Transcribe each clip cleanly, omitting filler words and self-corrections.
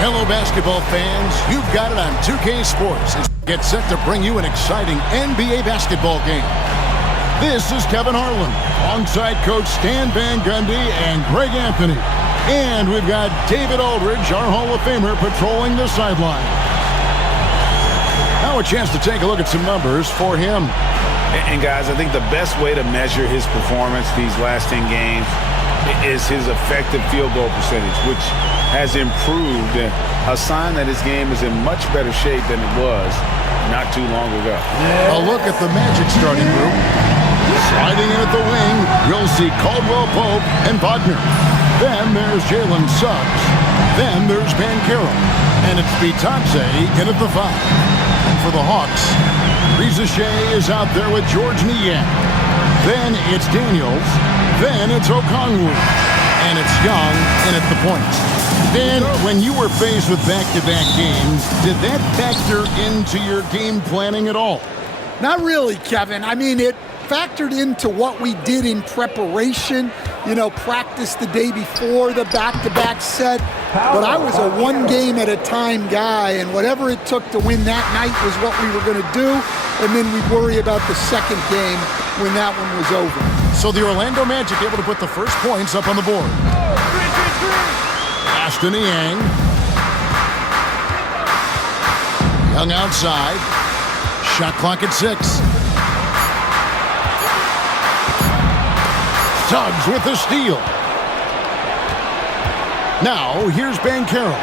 Hello, basketball fans. You've got it on 2K Sports as we get set to bring you an exciting NBA basketball game. This is Kevin Harlan, alongside Coach Stan Van Gundy and Greg Anthony. And we've got David Aldridge, our Hall of Famer, patrolling the sideline. Now a chance to take a look at some numbers for him. And guys, I think the best way to measure his performance these last 10 games is his effective field goal percentage, which has improved, a sign that his game is in much better shape than it was not too long ago. A look at the Magic starting group. Sliding in at the wing, you'll see Caldwell Pope and Wagner. Then there's Jalen Suggs. Then there's Banchero. And it's Bitadze in at the 5. And for the Hawks, Reza Shea is out there with George Niang. Then it's Daniels. Then it's Okongwu. And it's Young in at the point. Dan, when you were faced with back-to-back games, did that factor into your game planning at all? Not really, Kevin. I mean, it factored into what we did in preparation, practice the day before the back-to-back set. But I was a one-game-at-a-time guy, and whatever it took to win that night was what we were going to do, and then we'd worry about the second game when that one was over. So the Orlando Magic able to put the first points up on the board. Pass to Niang. Young outside. Shot clock at 6. Suggs with the steal. Now, here's Banchero.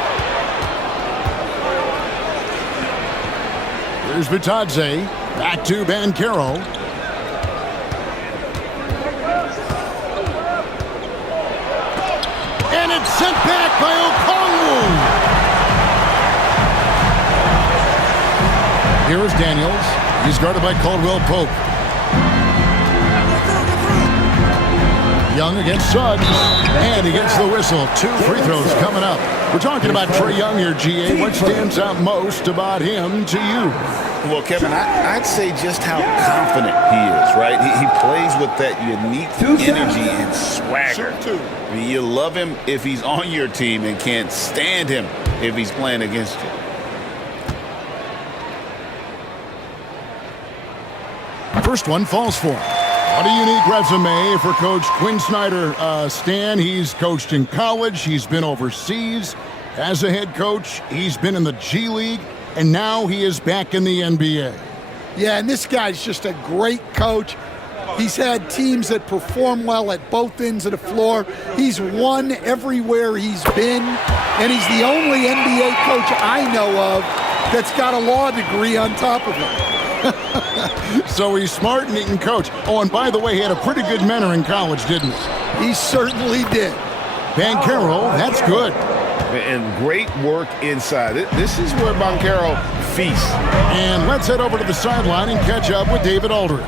Here's Bitadze. Back to Banchero. And it's sent back by Okongwu. Here is Daniels. He's guarded by Caldwell Pope. Young against Suggs, and he gets the whistle. 2 free throws coming up. We're talking about Trae Young here, GA. What stands out most about him to you? Well, Kevin, I'd say just how confident he is, right? He plays with that unique energy and swagger. I mean, you love him if he's on your team and can't stand him if he's playing against you. First one falls for him. What a unique resume for Coach Quinn Snyder. Stan, he's coached in college. He's been overseas as a head coach. He's been in the G League, and now he is back in the NBA. Yeah, and this guy's just a great coach. He's had teams that perform well at both ends of the floor. He's won everywhere he's been, and he's the only NBA coach I know of that's got a law degree on top of him. So he's smart and he can coach. Oh, and by the way, he had a pretty good mentor in college, didn't he? He certainly did. Banchero, that's good. And great work inside. This is where Banchero feasts. And let's head over to the sideline and catch up with David Aldridge.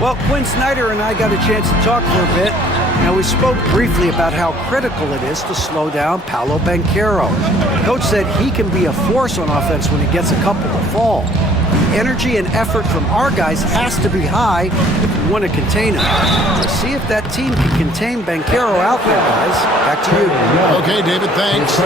Well, Quinn Snyder and I got a chance to talk for a bit, and we spoke briefly about how critical it is to slow down Paolo Banchero. Coach said he can be a force on offense when he gets a couple to fall. The energy and effort from our guys has to be high if we want to contain him. Let's see if that team can contain Banchero out there, guys. Back to you. Okay, David, thanks.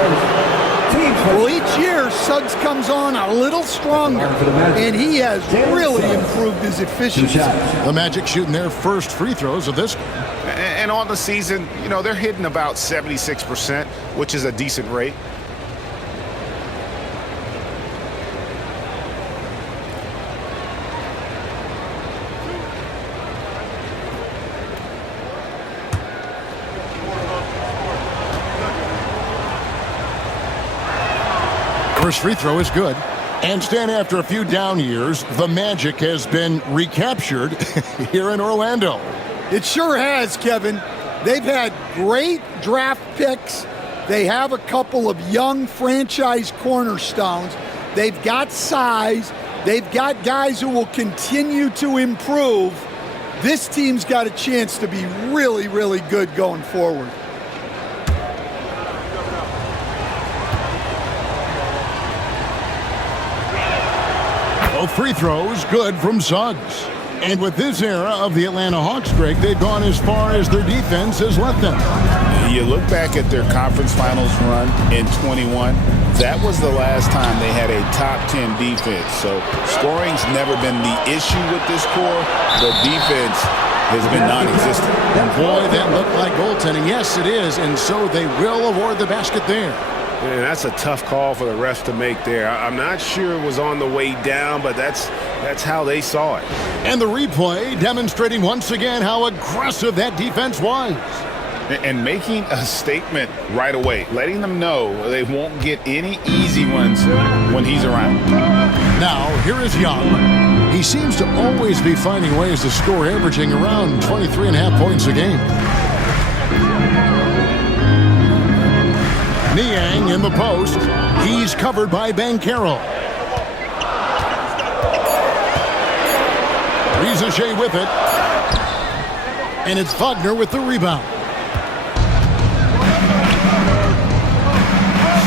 Well, each year, Suggs comes on a little stronger, and he has really improved his efficiency. The Magic shooting their first free throws of this game. And on the season, they're hitting about 76%, which is a decent rate. First free throw is good. And Stan, after a few down years, the Magic has been recaptured here in Orlando. It sure has, Kevin. They've had great draft picks. They have a couple of young franchise cornerstones. They've got size. They've got guys who will continue to improve. This team's got a chance to be really, really good going forward. Both free throws good from Suggs. And with this era of the Atlanta Hawks, Greg, they've gone as far as their defense has let them. You look back at their conference finals run in 21, that was the last time they had a top 10 defense. So scoring's never been the issue with this core. The defense has been non-existent. And boy, that looked like goaltending. Yes, it is. And so they will award the basket there. And that's a tough call for the refs to make there. I'm not sure it was on the way down, but that's how they saw it. And the replay demonstrating once again how aggressive that defense was. And making a statement right away, letting them know they won't get any easy ones when he's around. Now, here is Young. He seems to always be finding ways to score, averaging around 23.5 points a game. Niang in the post. He's covered by Banchero. Rizachet with it. And it's Wagner with the rebound.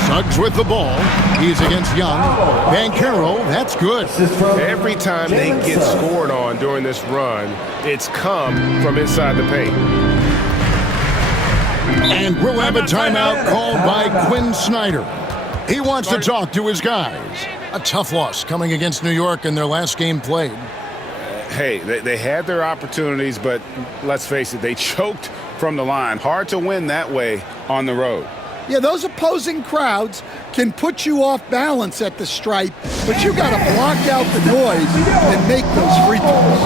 Suggs with the ball. He's against Young. Banchero, that's good. Every time they get scored on during this run, it's come from inside the paint. And we'll have a timeout called by Quinn Snyder. He wants to talk to his guys. A tough loss coming against New York in their last game played. Hey, they had their opportunities, but let's face it, they choked from the line. Hard to win that way on the road. Yeah, those opposing crowds can put you off balance at the stripe, but you got to block out the noise and make those free throws.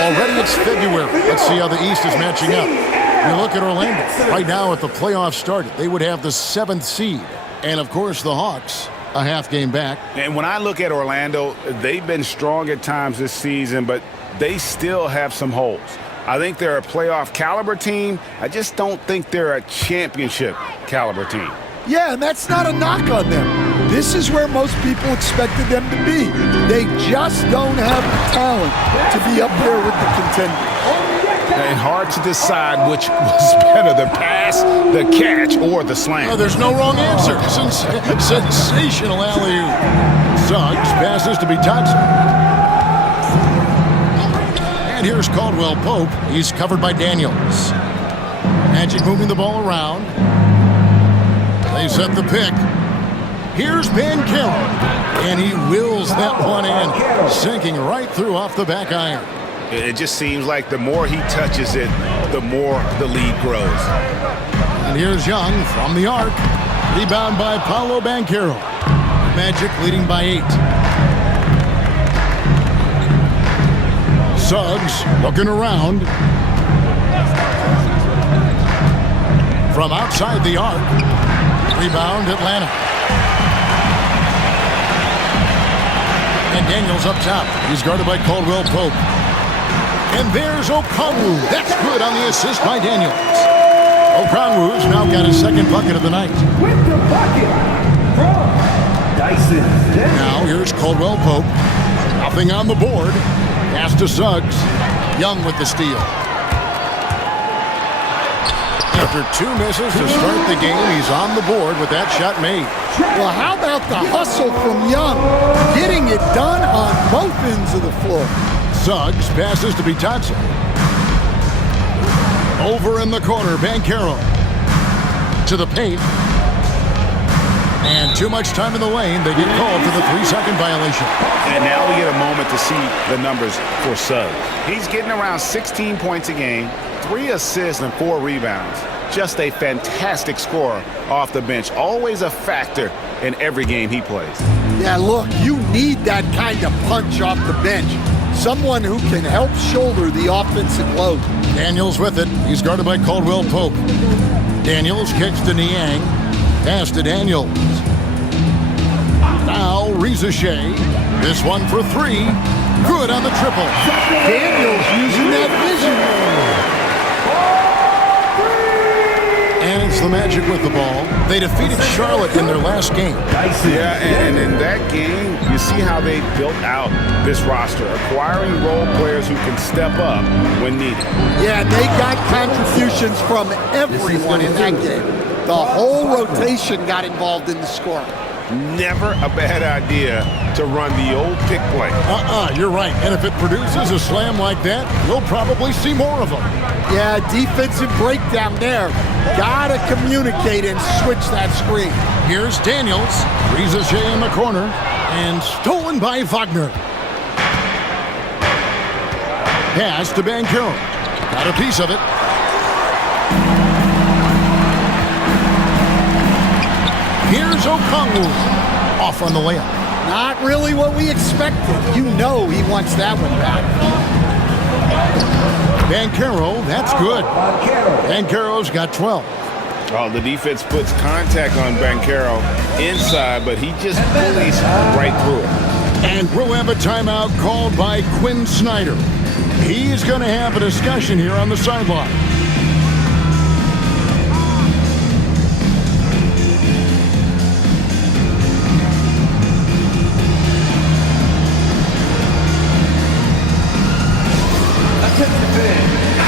Already it's February. Let's see how the East is matching up. You look at Orlando. Right now, if the playoffs started, they would have the 7th seed. And, of course, the Hawks, a half game back. And when I look at Orlando, they've been strong at times this season, but they still have some holes. I think they're a playoff caliber team. I just don't think they're a championship caliber team. Yeah, and that's not a knock on them. This is where most people expected them to be. They just don't have the talent to be up there with the contenders. And hard to decide which was better, the pass, the catch, or the slam. Oh, there's no wrong answer. Sensational alley-oop. Suggs passes to Bitadze. And here's Caldwell Pope. He's covered by Daniels. Magic moving the ball around. They set the pick. Here's Banchero. And he wills that one in, sinking right through off the back iron. It just seems like the more he touches it, the more the lead grows. And here's Young from the arc. Rebound by Paolo Banchero. Magic leading by 8. Suggs looking around. From outside the arc. Rebound Atlanta. And Daniels up top. He's guarded by Caldwell Pope. And there's Okongwu. That's good on the assist by Daniels. Okongwu's now got his 2nd bucket of the night. With the bucket from Dyson. Now here's Caldwell Pope. Nothing on the board. Pass to Suggs. Young with the steal. After 2 misses to start the game, he's on the board with that shot made. Well, how about the hustle from Young? Getting it done on both ends of the floor. Suggs passes to Bitadze. Over in the corner, Banchero. To the paint. And too much time in the lane. They get called for the 3-second violation. And now we get a moment to see the numbers for Suggs. He's getting around 16 points a game, 3 assists and 4 rebounds. Just a fantastic scorer off the bench. Always a factor in every game he plays. Yeah, look, you need that kind of punch off the bench. Someone who can help shoulder the offensive load. Daniels with it. He's guarded by Caldwell Pope. Daniels kicks to Niang. Pass to Daniels. Now Rizachet. This one for 3. Good on the triple. Daniels using that vision. And it's the Magic with the ball. They defeated Charlotte in their last game. Yeah, and in that game, you see how they built out this roster, acquiring role players who can step up when needed. Yeah, they got contributions from everyone in that game. The whole rotation got involved in the scoring. never a bad idea to run the old pick play. You're right. And if it produces a slam like that, we'll probably see more of them. Yeah, defensive breakdown there. Gotta communicate and switch that screen. Here's Daniels. Ricochet in the corner. And stolen by Wagner. Pass to Banchero. Got a piece of it. Here's Okongwu. Off on the layup. Not really what we expected. You know he wants that one back. Banchero, that's good. Banchero's got 12. Oh, the defense puts contact on Banchero inside, but he just bullies right through it. And we'll have a timeout called by Quinn Snyder. He's going to have a discussion here on the sideline.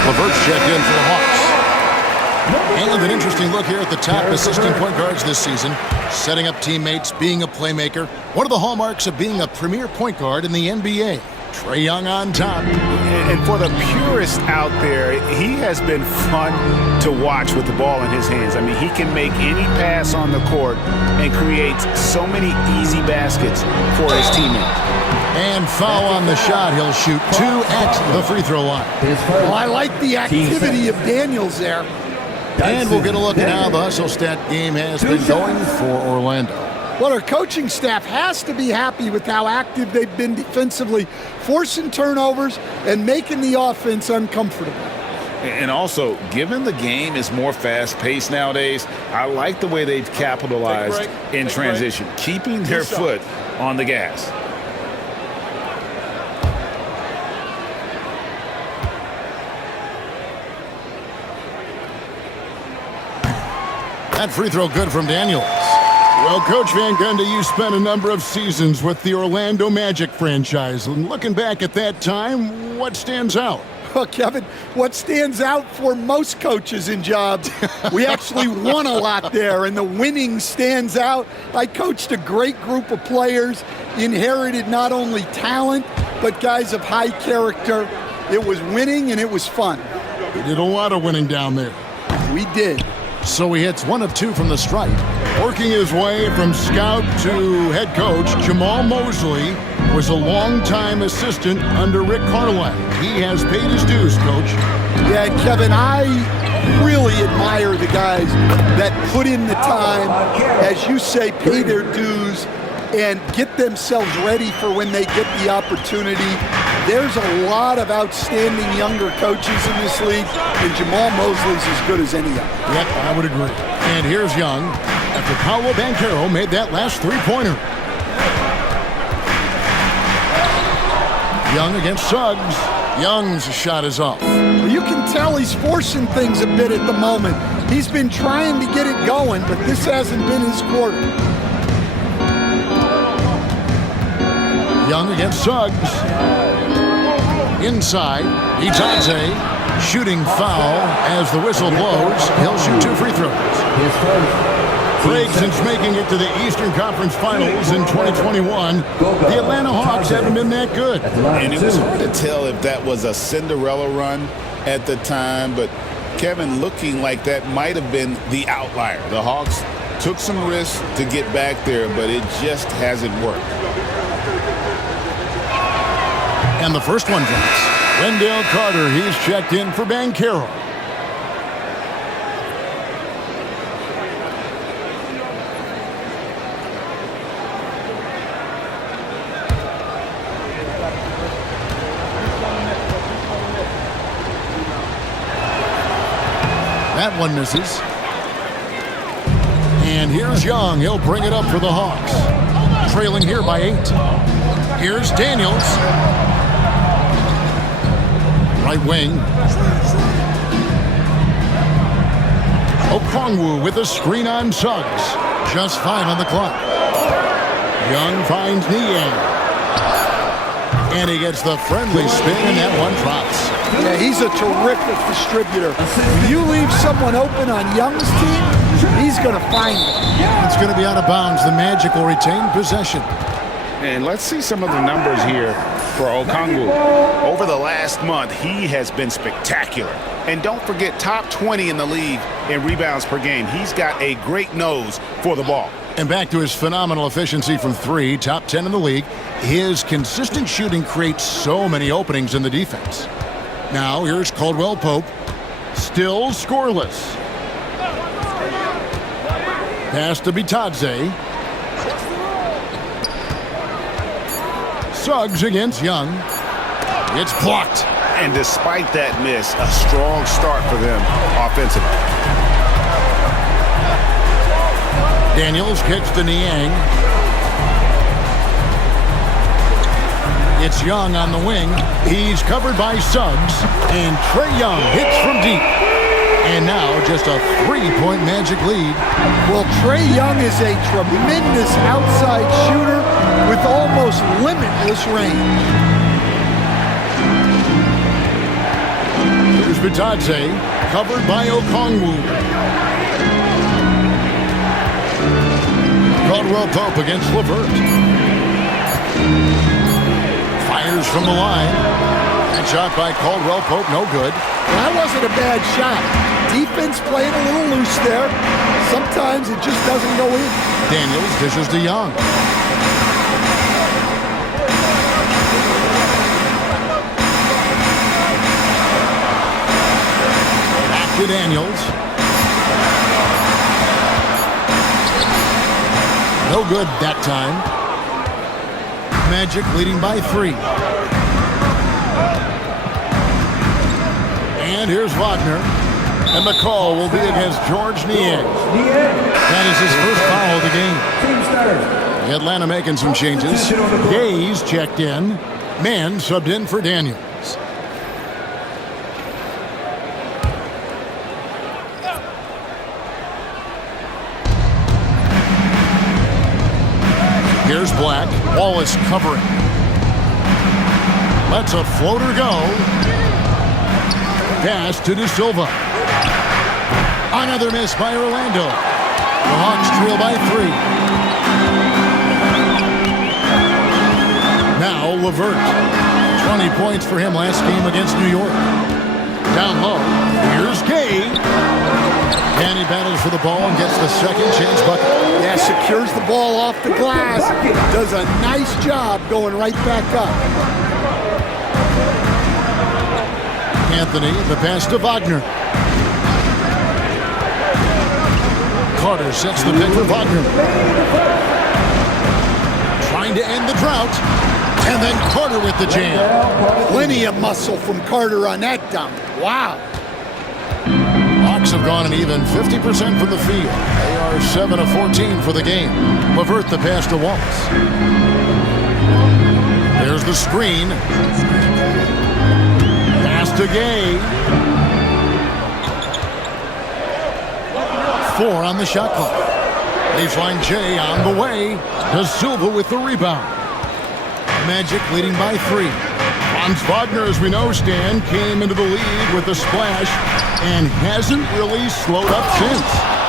Levert's checked in for the Hawks. And an interesting look here at the top assistant point guards this season. Setting up teammates, being a playmaker. One of the hallmarks of being a premier point guard in the NBA. Trae Young on top. And for the purists out there, he has been fun to watch with the ball in his hands. I mean, he can make any pass on the court and creates so many easy baskets for his teammates. And foul on the shot. He'll shoot 2 at the free throw line. Well, I like the activity of Daniels there. And we'll get a look at how the hustle stat game has been going for Orlando. Well, our coaching staff has to be happy with how active they've been defensively, forcing turnovers and making the offense uncomfortable. And also, given the game is more fast-paced nowadays, I like the way they've capitalized in transition, keeping their foot on the gas. That free throw good from Daniels. Well, Coach Van Gundy, you spent a number of seasons with the Orlando Magic franchise. And looking back at that time, what stands out? Well, Kevin, what stands out for most coaches in jobs, we actually won a lot there, and the winning stands out. I coached a great group of players, inherited not only talent, but guys of high character. It was winning, and it was fun. We did a lot of winning down there. We did. So he hits 1 of 2 from the stripe. Working his way from scout to head coach, Jamal Mosley was a longtime assistant under Rick Carlisle. He has paid his dues, Coach. Yeah, Kevin, I really admire the guys that put in the time, as you say, pay their dues, and get themselves ready for when they get the opportunity. There's a lot of outstanding younger coaches in this league, and Jamal Mosley's as good as any of them. Yep, I would agree. And here's Young after Paolo Banchero made that last three-pointer. Young against Suggs. Young's shot is off. Well, you can tell he's forcing things a bit at the moment. He's been trying to get it going, but this hasn't been his quarter. Young against Suggs. Inside, Itadze, shooting foul as the whistle blows. He'll shoot 2 free throws. Craig, since making it to the Eastern Conference Finals in 2021, the Atlanta Hawks haven't been that good. And it was hard to tell if that was a Cinderella run at the time, but Kevin, looking like that might have been the outlier. The Hawks took some risks to get back there, but it just hasn't worked. And the first one drops. Wendell Carter, he's checked in for Banchero. That one misses. And here's Young. He'll bring it up for the Hawks. Trailing here by 8. Here's Daniels. Right wing. Okongwu with a screen on Suggs. Just 5 on the clock. Young finds Niang. And he gets the friendly spin, and that one drops. Yeah, he's a terrific distributor. When you leave someone open on Young's team, he's going to find them. It's going to be out of bounds. The Magic will retain possession. And let's see some of the numbers here for Okongwu. Over the last month, he has been spectacular. And don't forget, top 20 in the league in rebounds per game. He's got a great nose for the ball. And back to his phenomenal efficiency from three, top 10 in the league. His consistent shooting creates so many openings in the defense. Now here's Caldwell Pope, still scoreless. Pass to Bitadze. Suggs against Young. It's blocked. And despite that miss, a strong start for them offensively. Daniels kicks to Niang. It's Young on the wing. He's covered by Suggs. And Trae Young hits from deep. And now just a 3-point Magic lead. Well, Trae Young is a tremendous outside shooter with almost limitless range. Here's Bitadze, covered by Okongwu. Caldwell Pope against LeVert. Fires from the line. That shot by Caldwell Pope, no good. That wasn't a bad shot. Defense playing a little loose there. Sometimes it just doesn't go in. Daniels dishes to Young. Back to Daniels. No good that time. Magic leading by 3. And here's Wagner. And the call will be against George Niang. That is his first foul of the game. Atlanta making some changes. Gaze checked in. Mann subbed in for Daniels. Here's Black. Wallace covering. Lets a floater go. Pass to De Silva. Another miss by Orlando. The Hawks trail by 3. Now LeVert. 20 points for him last game against New York. Down low. Here's Gay. And he battles for the ball and gets the second chance bucket. Yeah, secures the ball off the glass. Does a nice job going right back up. Anthony, the pass to Wagner. Carter sets the pick for Wagner. Trying to end the drought. And then Carter with the jam. Plenty of muscle from Carter on that dunk. Wow. Hawks have gone an even 50% from the field. They are 7 of 14 for the game. LeVert the pass to Wallace. There's the screen. Pass to Gay. 4 on the shot clock. Baseline J on the way. De Silva with the rebound. Magic leading by 3. Franz Wagner, as we know, Stan, came into the lead with a splash and hasn't really slowed up since.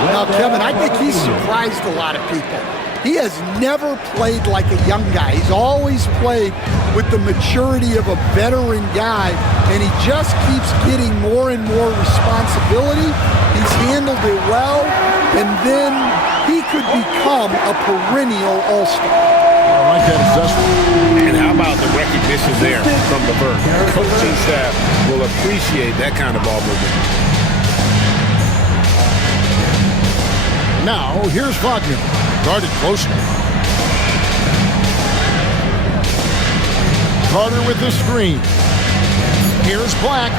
Well, Kevin, I think he's surprised a lot of people. He has never played like a young guy. He's always played with the maturity of a veteran guy, and he just keeps getting more and more responsibility. He's handled it well, and then he could become a perennial all-star. I like that assessment. And how about the recognition there from LeVert? The coaching staff will appreciate that kind of ball movement. Now, here's Wagner. Guarded closely. Carter with the screen. Here's Black.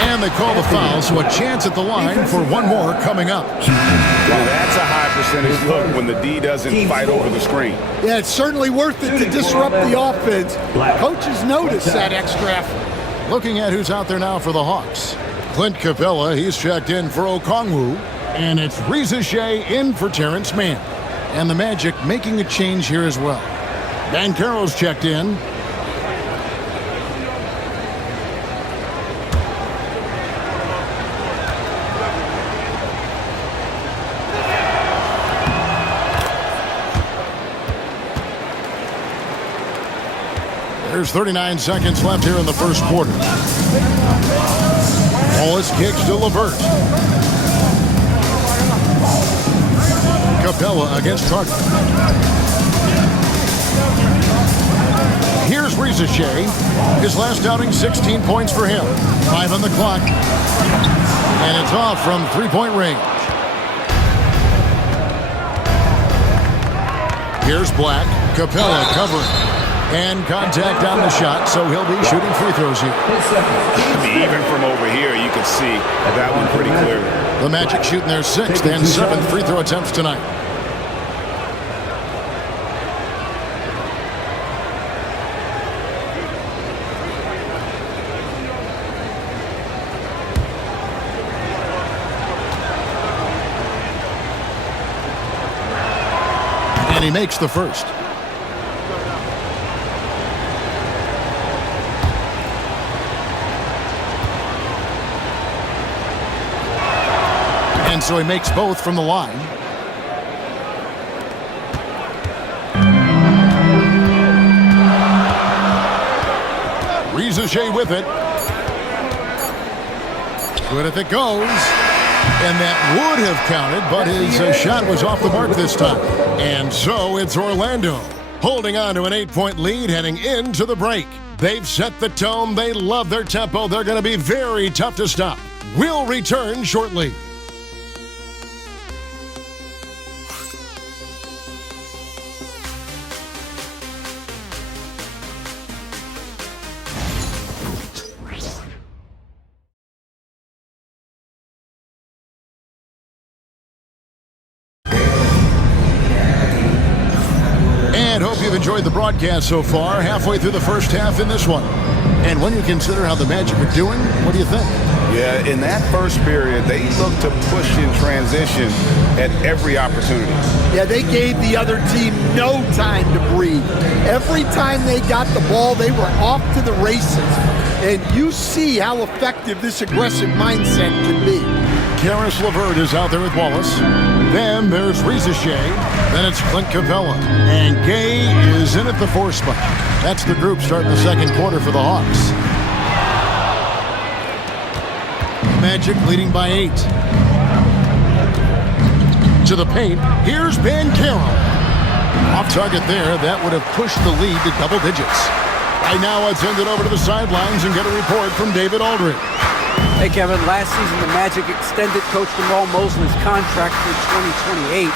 And they call the foul, so a chance at the line for one more coming up. Well, that's a high percentage look when the D doesn't fight over the screen. Yeah, it's certainly worth it to disrupt the offense. Coaches notice that extra effort. Looking at who's out there now for the Hawks. Clint Capella, he's checked in for Okongwu. And it's Reza Shea in for Terrence Mann. And the Magic making a change here as well. Banchero's checked in. There's 39 seconds left here in the first quarter. Wallace kicks to LeVert. Capella against Carter. Here's Rizachet. His last outing, 16 points for him. 5 on the clock. And it's off from three-point range. Here's Black. Capella covering. And contact on the shot, so he'll be shooting free throws here. I mean, even from over here, you can see that one pretty clearly. The Magic shooting their 6th and 7th free throw attempts tonight. And he makes the first. And so he makes both from the line. Rizachet with it. Good if it goes. And that would have counted, but his shot was off the mark this time. And so it's Orlando holding on to an 8-point lead heading into the break. They've set the tone. They love their tempo. They're going to be very tough to stop. We'll return shortly. Hope you've enjoyed the broadcast so far, halfway through the first half in this one. And when you consider how the Magic are doing, what do you think? Yeah, in that first period, they looked to push in transition at every opportunity. Yeah, they gave the other team no time to breathe. Every time they got the ball, they were off to the races. And you see how effective this aggressive mindset can be. Karis LeVert is out there with Wallace. Then there's Rizachet. Then it's Clint Capella. And Gay is in at the 4 spot. That's the group starting the second quarter for the Hawks. Magic leading by 8. To the paint. Here's Banchero. Off target there. That would have pushed the lead to double digits. Right now, let's send it over to the sidelines and get a report from David Aldridge. Hey, Kevin, last season the Magic extended Coach Jamal Mosley's contract through 2028.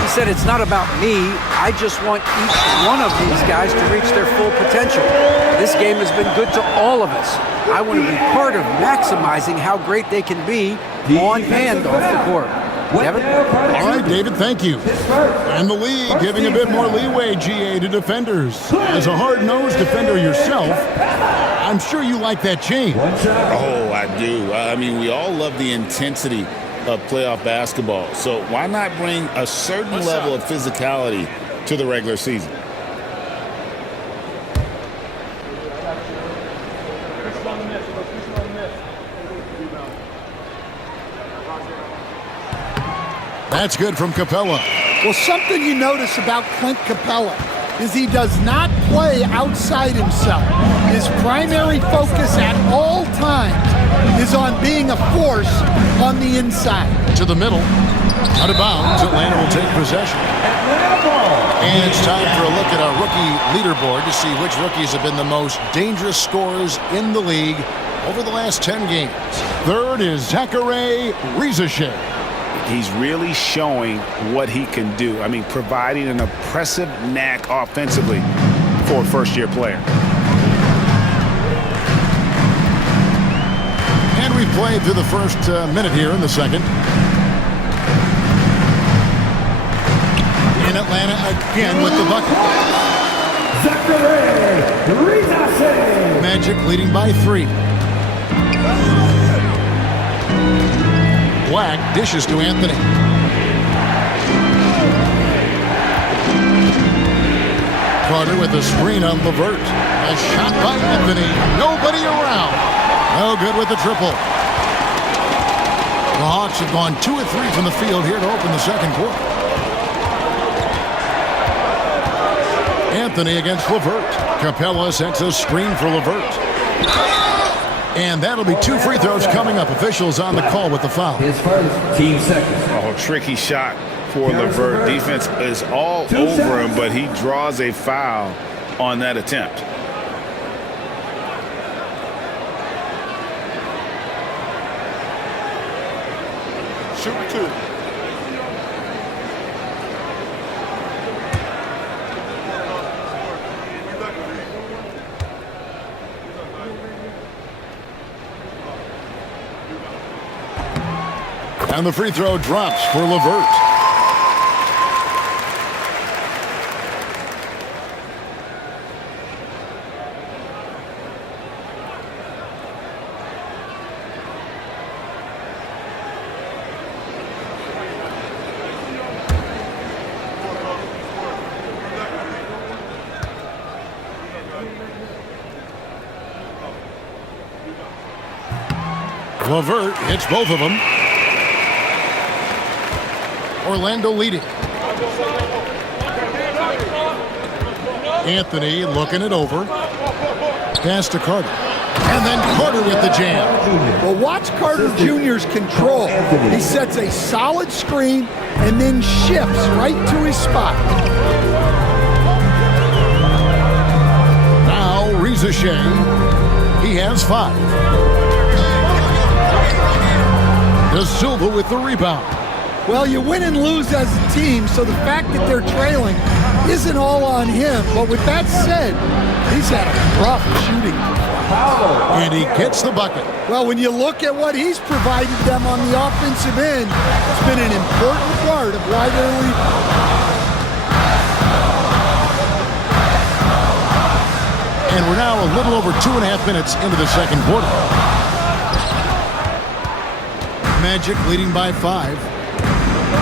He said, it's not about me. I just want each one of these guys to reach their full potential. This game has been good to all of us. I want to be part of maximizing how great they can be on and off the court. Kevin? All right, David, thank you. And the league giving a bit more leeway, GA, to defenders. As a hard-nosed defender yourself, I'm sure you like that change. Oh, I do. I mean, we all love the intensity of playoff basketball. So why not bring a certain level of physicality to the regular season? That's good from Capella. Well, something you notice about Clint Capella is he does not play outside himself. His primary focus at all times is on being a force on the inside. To the middle. Out of bounds. Atlanta will take possession. And it's time for a look at our rookie leaderboard to see which rookies have been the most dangerous scorers in the league over the last 10 games. Third is Zachary Rizachet. He's really showing what he can do. I mean, providing an impressive knack offensively for a first-year player. And we've played through the first minute here in the second. In Atlanta again with the bucket. Magic leading by 3. Black dishes to Anthony. Carter with a screen on LeVert. A shot by Anthony. Nobody around. No good with the triple. The Hawks have gone 2 of 3 from the field here to open the second quarter. Anthony against LeVert. Capella sets a screen for LeVert. And that'll be 2 free throws coming up. Officials on the call with the foul. His first, team seconds. Oh, tricky shot for LeVert. Defense is all over him, but he draws a foul on that attempt. Shoot 2. And the free throw drops for LeVert. LeVert hits both of them. Orlando leading. Anthony looking it over. Pass to Carter. And then Carter with the jam. Well, watch Carter Jr.'s control. He sets a solid screen and then shifts right to his spot. Now Reza Shea. He has 5. De Silva with the rebound. Well, you win and lose as a team, so the fact that they're trailing isn't all on him. But with that said, he's had a rough shooting performance. And he gets the bucket. Well, when you look at what he's provided them on the offensive end, it's been an important part of why they're leading. And we're now a little over 2.5 minutes into the second quarter. Magic leading by 5.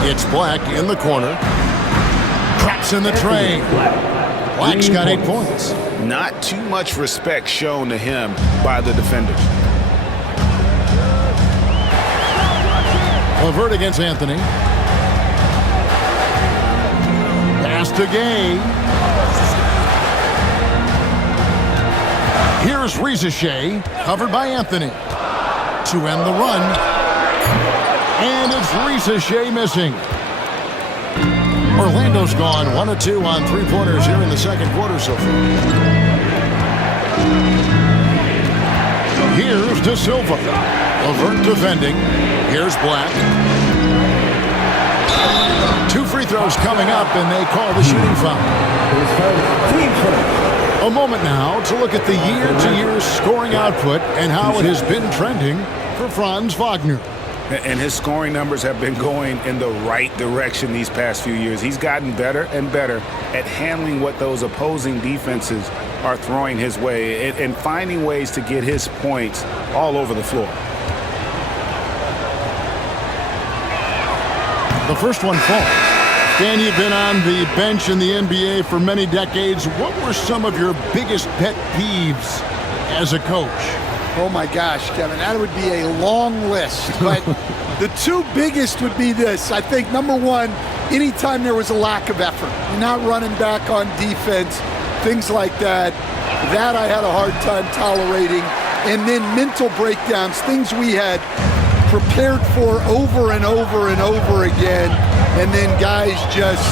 It's Black in the corner. Traps in the tray. Black's got 8 points. Not too much respect shown to him by the defenders. LeVert against Anthony. Pass to Gay. Here's Reza Shea, covered by Anthony. To end the run. And it's Reza Shea missing. Orlando's gone 1 of 2 on 3-pointers here in the second quarter so far. Here's De Silva. LeVert defending. Here's Black. 2 free throws coming up, and they call the shooting foul. A moment now to look at the year-to-year scoring output and how it has been trending for Franz Wagner. And his scoring numbers have been going in the right direction these past few years. He's gotten better and better at handling what those opposing defenses are throwing his way and finding ways to get his points all over the floor. The first one falls. Dan, you've been on the bench in the NBA for many decades. What were some of your biggest pet peeves as a coach? Oh my gosh, Kevin, that would be a long list. But the 2 biggest would be this. I think number 1, anytime there was a lack of effort, you're not running back on defense, things like that. That I had a hard time tolerating. And then mental breakdowns, things we had prepared for over and over and over again. And then guys just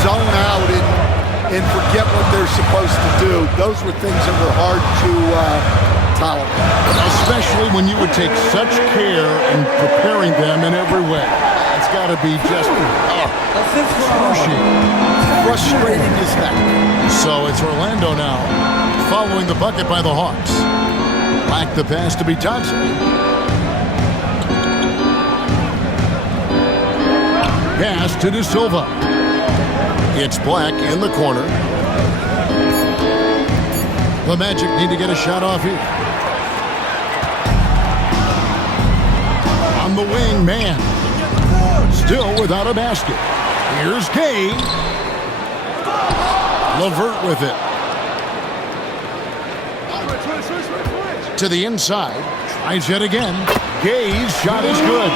zone out and forget what they're supposed to do. Those were things that were hard to tolerate. Especially when you would take such care in preparing them in every way. It's got to be just frustrating as heck. So it's Orlando now, following the bucket by the Hawks. Black the pass to be Johnson. Pass to De Silva. It's Black in the corner. The Magic need to get a shot off here. On the wing, man. Still without a basket. Here's Gay. LeVert with it. To the inside. Tries yet again. Gay's shot is good.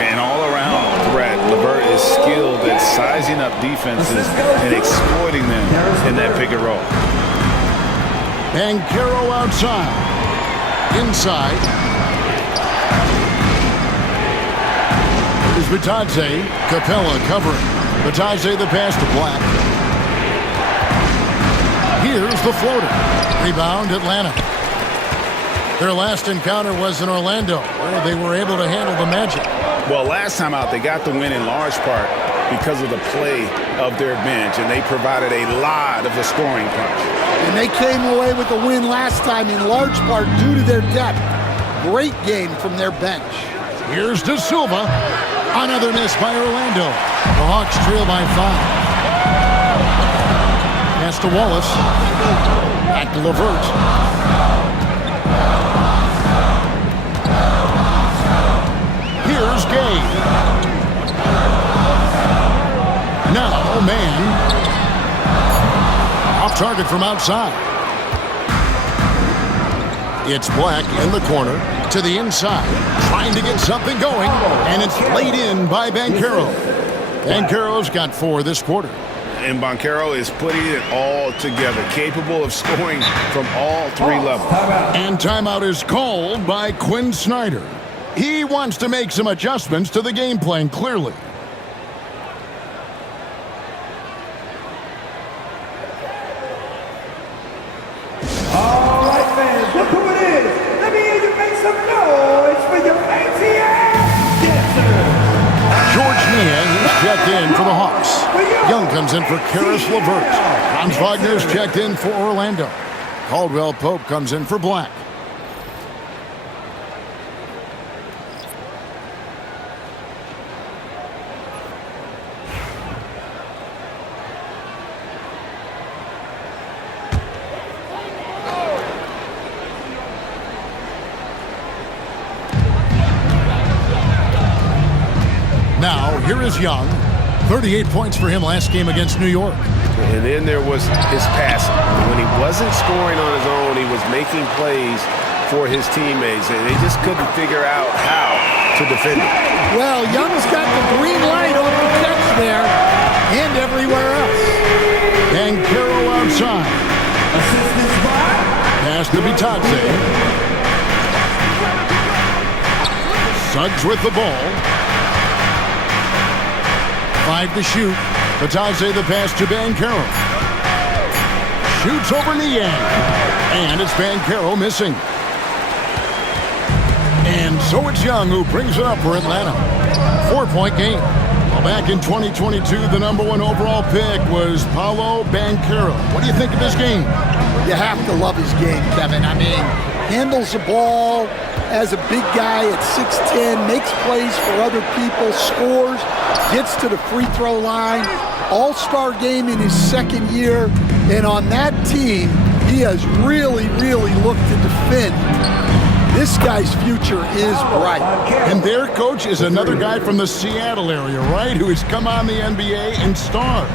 And all around threat, LeVert is is skilled at sizing up defenses and exploiting them in that pick and roll. Banchero outside. Inside. Here's Bitadze. Capella covering. Bitadze the pass to Black. Here's the floater. Rebound Atlanta. Their last encounter was in Orlando, where they were able to handle the Magic. Well, last time out, they got the win in large part because of the play of their bench, and they provided a lot of the scoring punch. And they came away with the win last time in large part due to their depth. Great game from their bench. Here's De Silva. Another miss by Orlando. The Hawks trail by 5. Pass to Wallace. Back to LeVert. Here's Gay. Now, man. Off target from outside. It's Black in the corner to the inside. Trying to get something going. And it's laid in by Banchero. Banchero's got 4 this quarter. And Banchero is putting it all together, capable of scoring from all 3 levels. And timeout is called by Quinn Snyder. He wants to make some adjustments to the game plan, clearly. All right, fans, look who it is. Let me hear you make some noise for your fancy ass dancer. George Niang is checked in for the Hawks. Young comes in for Karis LeVert. Franz Wagner's checked in for Orlando. Caldwell Pope comes in for Black. Now, here is Young. 38 points for him last game against New York. And then there was his passing. When he wasn't scoring on his own, he was making plays for his teammates, and they just couldn't figure out how to defend it. Well, Young's got the green light on the catch there and everywhere else. Banchero outside. Assistance by Pass to Bitadze. Suggs with the ball. 5 to shoot. Bitadze the pass to Banchero. Shoots over Niang. And it's Banchero missing. And so it's Young who brings it up for Atlanta. 4-point game. Well, back in 2022, the #1 overall pick was Paolo Banchero. What do you think of his game? You have to love his game, Kevin. I mean, handles the ball as a big guy at 6'10", makes plays for other people, scores, gets to the free throw line. All-star game in his second year. And on that team, he has really, really looked to defend. This guy's future is bright. And their coach is another guy from the Seattle area, right? Who has come on the NBA and starred.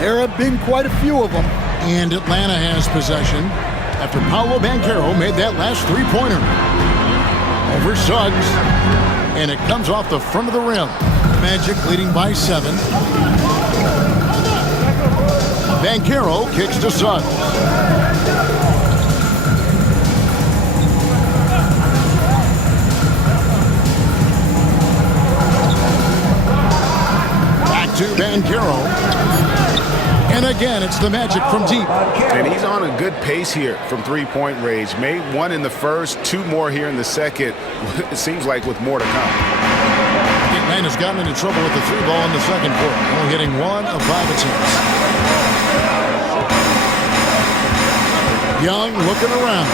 There have been quite a few of them. And Atlanta has possession after Paolo Banchero made that last three-pointer. Over Suggs. And it comes off the front of the rim. Magic leading by 7. Banchero kicks to Suggs. Back to Banchero. And again, it's the Magic from deep. And he's on a good pace here from three-point range. Made 1 in the first, 2 more here in the second. It seems like with more to come. Atlanta's gotten into trouble with the 3 ball in the second quarter. Only hitting 1 of 5 attempts. Young looking around.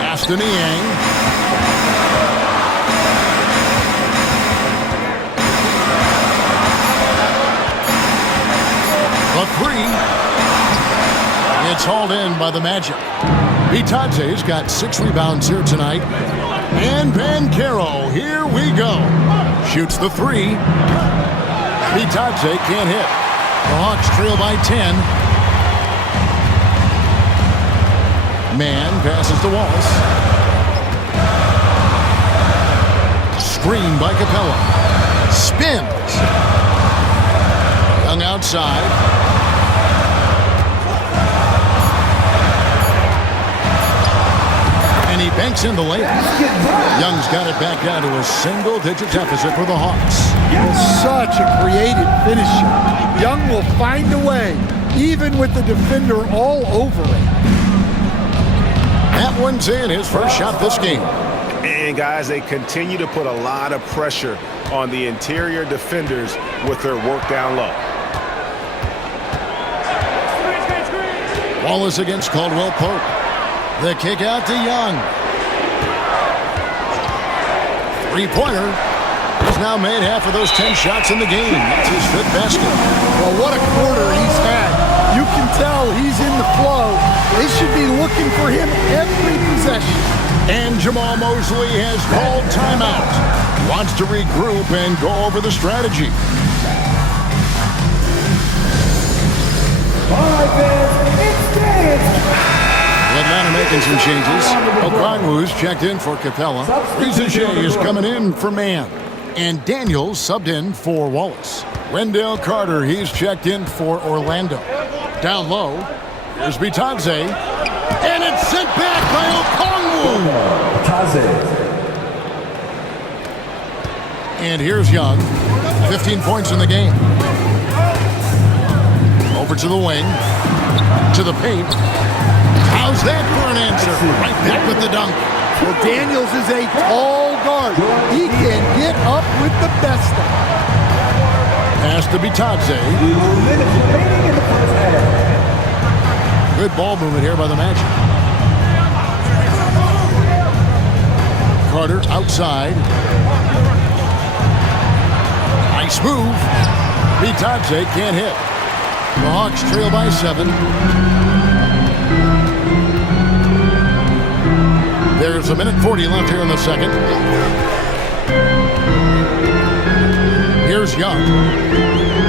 Pass to Niang. The 3. It's hauled in by the Magic. Bitadze's got 6 rebounds here tonight. And Banchero, here we go. Shoots the 3. Bitadze can't hit. The Hawks trail by 10. Man passes to Wallace. Screen by Capella. Spins. Young outside. And he banks in the layup. Young's got it back down to a single-digit deficit for the Hawks. Such a creative finisher. Young will find a way, even with the defender all over it. That one's in, his first shot this game. And guys, they continue to put a lot of pressure on the interior defenders with their work down low. Wallace against Caldwell Pope. The kick out to Young. Three-pointer. He's now made half of those 10 shots in the game. That's his fifth basket. Well, what a quarter he's had. You can tell he's in the flow. They should be looking for him every possession. And Jamal Mosley has called timeout. Wants to regroup and go over the strategy. All right, fans, it's dance. Atlanta making some changes. Okongwu's checked in for Capella. Rizache is coming in for Mann. And Daniels subbed in for Wallace. Wendell Carter, he's checked in for Orlando. Down low, here's Bitadze. And it's sent back by Okongwu. And here's Young. 15 points in the game. Over to the wing. To the paint. How's that for an answer? Right back with the dunk. Well, Daniels is a tall guard. He can get up with the best of them. Pass to Bitadze. Good ball movement here by the Magic. Carter outside. Nice move. Bitadze can't hit. The Hawks trail by 7. There's a minute 40 left here in the second. Here's Young.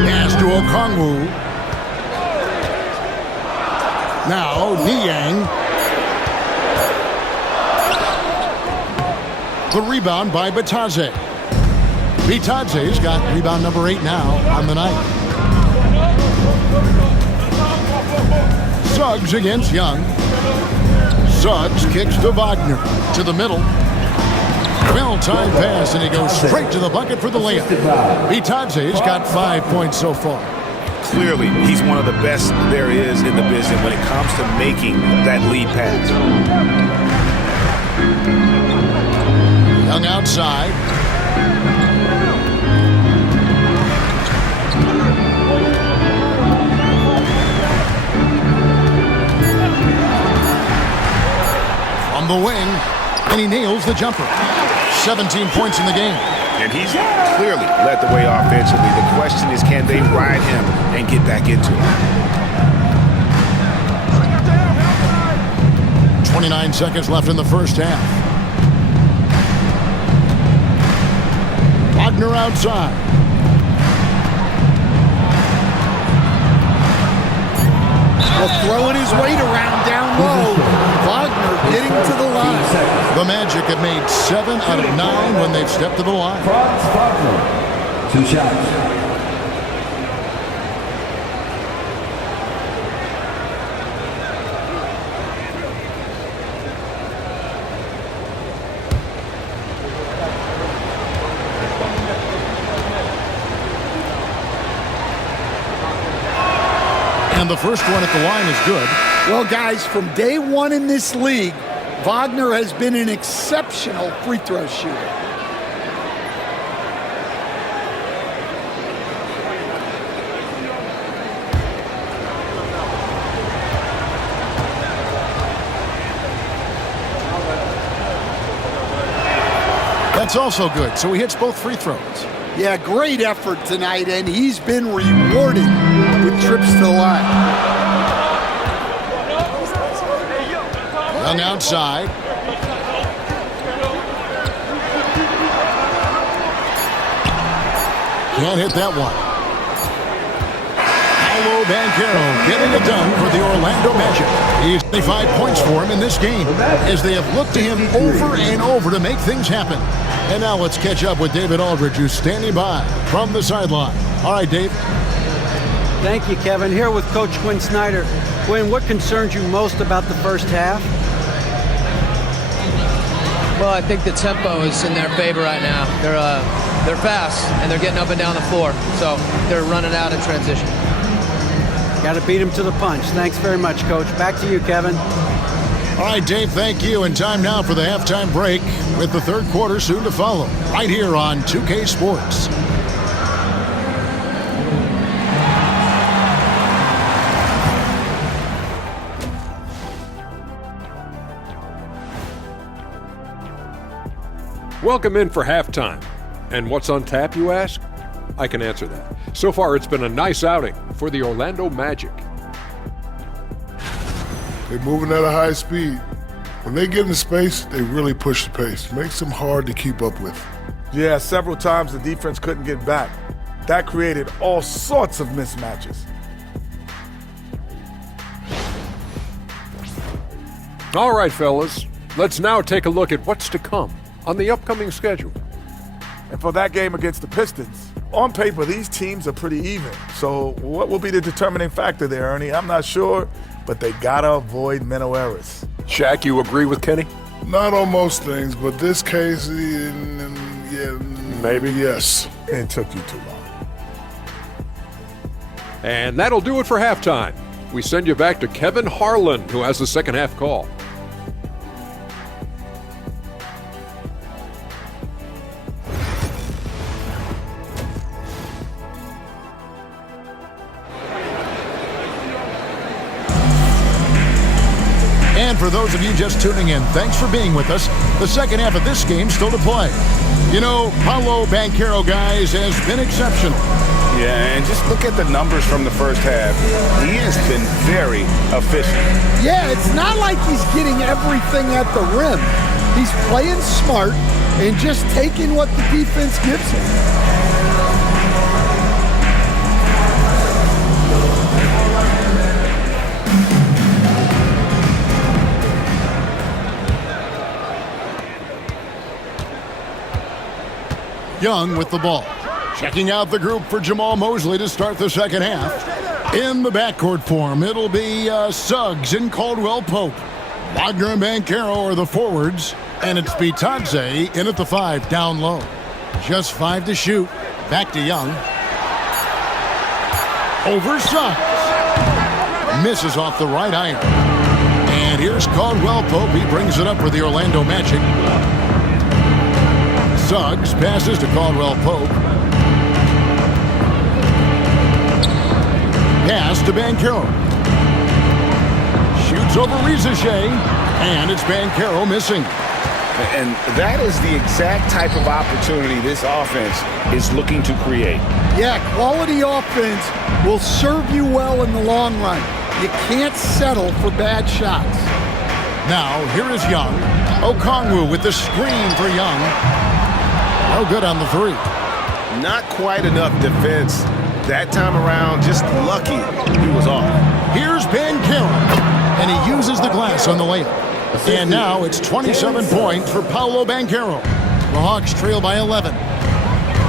Pass to Okongwu. Now Niang. The rebound by Bitadze. Bitadze's got rebound number 8 now on the night. Suggs against Young. Suggs kicks to Wagner. To the middle. Well-timed pass, and he goes straight to the bucket for the layup. Bitadze's got 5 points so far. Clearly, he's one of the best there is in the business when it comes to making that lead pass. Young outside. From the wing, and he nails the jumper. 17 points in the game. And he's clearly led the way offensively. The question is, can they ride him and get back into it? 29 seconds left in the first half. Wagner outside. Well, throwing his weight around down low. Wagner getting to the line. The Magic have made 7 out of 9 when they've stepped to the line. Wagner, 2 shots. And the first one at the line is good. Well, guys, from day one in this league, Wagner has been an exceptional free throw shooter. That's also good, so he hits both free throws. Yeah, great effort tonight, and he's been rewarded with trips to the line. Young outside. Can't hit that one. Paolo Banchero getting it done for the Orlando Magic. He's 25 points for him in this game as they have looked to him over and over to make things happen. And now let's catch up with David Aldridge, who's standing by from the sideline. All right, Dave. Thank you, Kevin. Here with Coach Quinn Snyder. Quinn, what concerns you most about the first half? Well, I think the tempo is in their favor right now. They're fast, and they're getting up and down the floor, so they're running out in transition. Got to beat them to the punch. Thanks very much, Coach. Back to you, Kevin. All right, Dave, thank you. And time now for the halftime break with the third quarter soon to follow right here on 2K Sports. Welcome in for halftime. And what's on tap, you ask? I can answer that. So far, it's been a nice outing for the Orlando Magic. They're moving at a high speed. When they get in space, they really push the pace. Makes them hard to keep up with. Yeah, several times the defense couldn't get back. That created all sorts of mismatches. All right, fellas. Let's now take a look at what's to come on the upcoming schedule. And for that game against the Pistons, on paper, these teams are pretty even. So what will be the determining factor there, Ernie? I'm not sure, but they gotta avoid mental errors. Shaq, you agree with Kenny? Not on most things, but this case, Maybe. Yes. It took you too long. And that'll do it for halftime. We send you back to Kevin Harlan, who has the second half call. And for those of you just tuning in, thanks for being with us. The second half of this game still to play. You know, Paolo Banchero, guys, has been exceptional. Yeah, and just look at the numbers from the first half. He has been very efficient. Yeah, it's not like he's getting everything at the rim. He's playing smart and just taking what the defense gives him. Young with the ball. Checking out the group for Jamal Mosley to start the second half. In the backcourt form, it'll be Suggs and Caldwell Pope. Wagner and Banchero are the forwards. And it's Bitadze in at the 5, down low. Just 5 to shoot. Back to Young. Over Suggs. Misses off the right iron. And here's Caldwell Pope. He brings it up for the Orlando Magic. Suggs passes to Caldwell Pope. Pass to Banchero. Shoots over Rizachet. And it's Banchero missing. And that is the exact type of opportunity this offense is looking to create. Yeah, quality offense will serve you well in the long run. You can't settle for bad shots. Now, here is Young. Okongwu with the screen for Young. No good on the 3. Not quite enough defense that time around. Just lucky he was off. Here's Banchero, and he uses the glass on the layup. And now it's 27 points for Paolo Banchero. The Hawks trail by 11.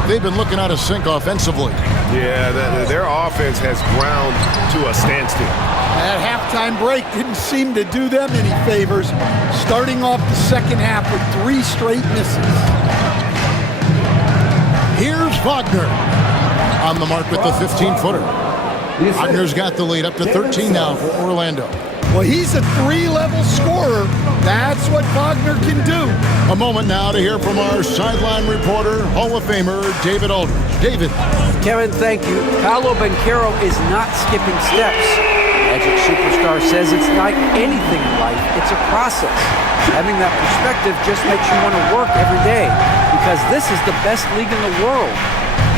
They've been looking out of sync offensively. Yeah, their offense has ground to a standstill. That halftime break didn't seem to do them any favors, starting off the second half with 3 straight misses. Here's Wagner on the mark with the 15-footer. Wagner's got the lead up to 13 now for Orlando. Well, he's a 3-level scorer. That's what Wagner can do. A moment now to hear from our sideline reporter, Hall of Famer David Aldridge. David. Kevin, thank you. Paolo Banchero is not skipping steps. Magic superstar says it's like anything in life. It's a process. Having that perspective just makes you want to work every day because this is the best league in the world.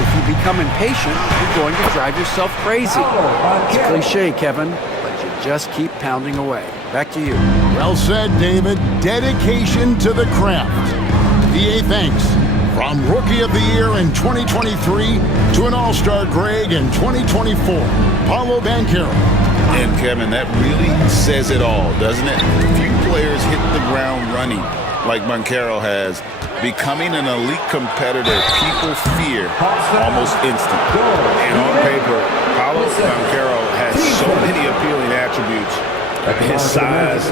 If you become impatient, you're going to drive yourself crazy. It's a cliche, Kevin, but you just keep pounding away. Back to you. Well said, David. Dedication to the craft. VA thanks. From Rookie of the Year in 2023 to an All-Star Greg in 2024, Paolo Banchero. And Kevin, that really says it all, doesn't it? Few players hit the ground running like Banchero has, Becoming an elite competitor, people fear almost instantly. And on paper, Paolo Banchero has so many appealing attributes. His size,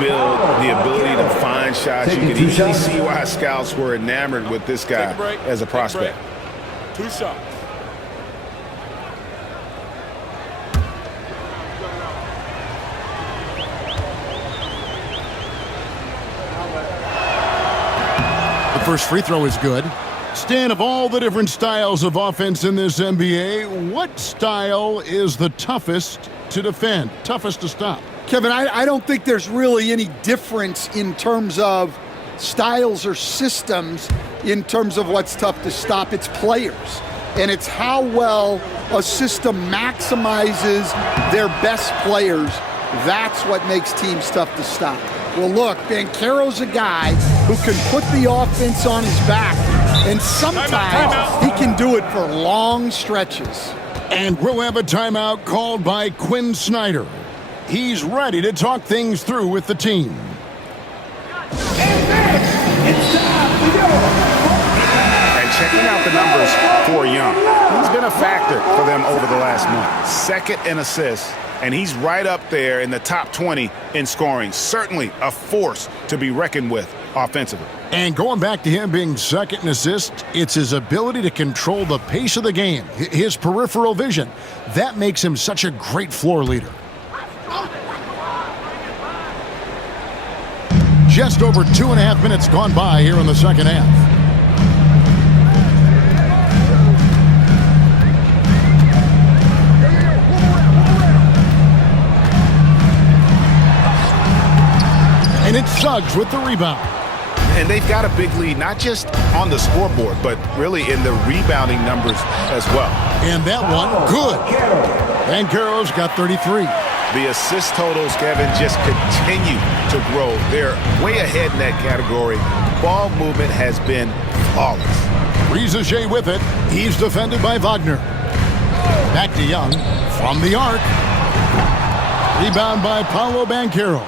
build, the ability to find shots. You can easily see why scouts were enamored with this guy as a prospect. 2 shots. The first free throw is good. Stan, of all the different styles of offense in this NBA, what style is the toughest to defend, toughest to stop? Kevin, I don't think there's really any difference in terms of styles or systems in terms of what's tough to stop. It's players, and it's how well a system maximizes their best players. That's what makes teams tough to stop. Well, look, Banchero's a guy who can put the offense on his back, and sometimes he can do it for long stretches. And we'll have a timeout called by Quinn Snyder. He's ready to talk things through with the team. And checking out the numbers for Young, he's been a factor for them over the last month. Second in assists, and he's right up there in the top 20 in scoring. Certainly a force to be reckoned with offensively. And going back to him being second in assists, it's his ability to control the pace of the game, his peripheral vision. That makes him such a great floor leader. Just over 2.5 minutes gone by here in the second half. And it's Suggs with the rebound. And they've got a big lead, not just on the scoreboard, but really in the rebounding numbers as well. And that one, good. Banchero's got 33. The assist totals, Kevin, just continue to grow. They're way ahead in that category. Ball movement has been flawless. Rizaje with it. He's defended by Wagner. Back to Young from the arc. Rebound by Paolo Banchero.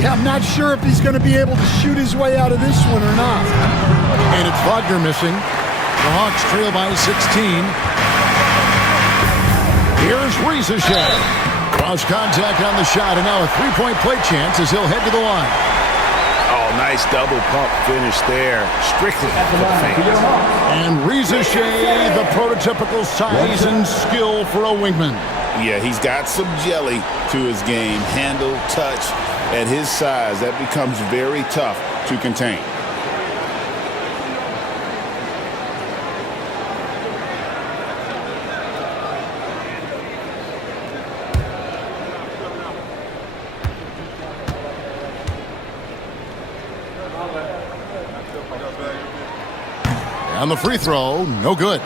Yeah, I'm not sure if he's going to be able to shoot his way out of this one or not. And it's Wagner missing. The Hawks trail by 16. Here's Rizaje. Cross contact on the shot, and now a three-point play chance as he'll head to the line. Oh, nice double pump finish there. Strictly for the fans. And Rizaje, the prototypical size and skill for a wingman. Yeah, he's got some jelly to his game. Handle, touch. At his size, that becomes very tough to contain. On the free throw, no good.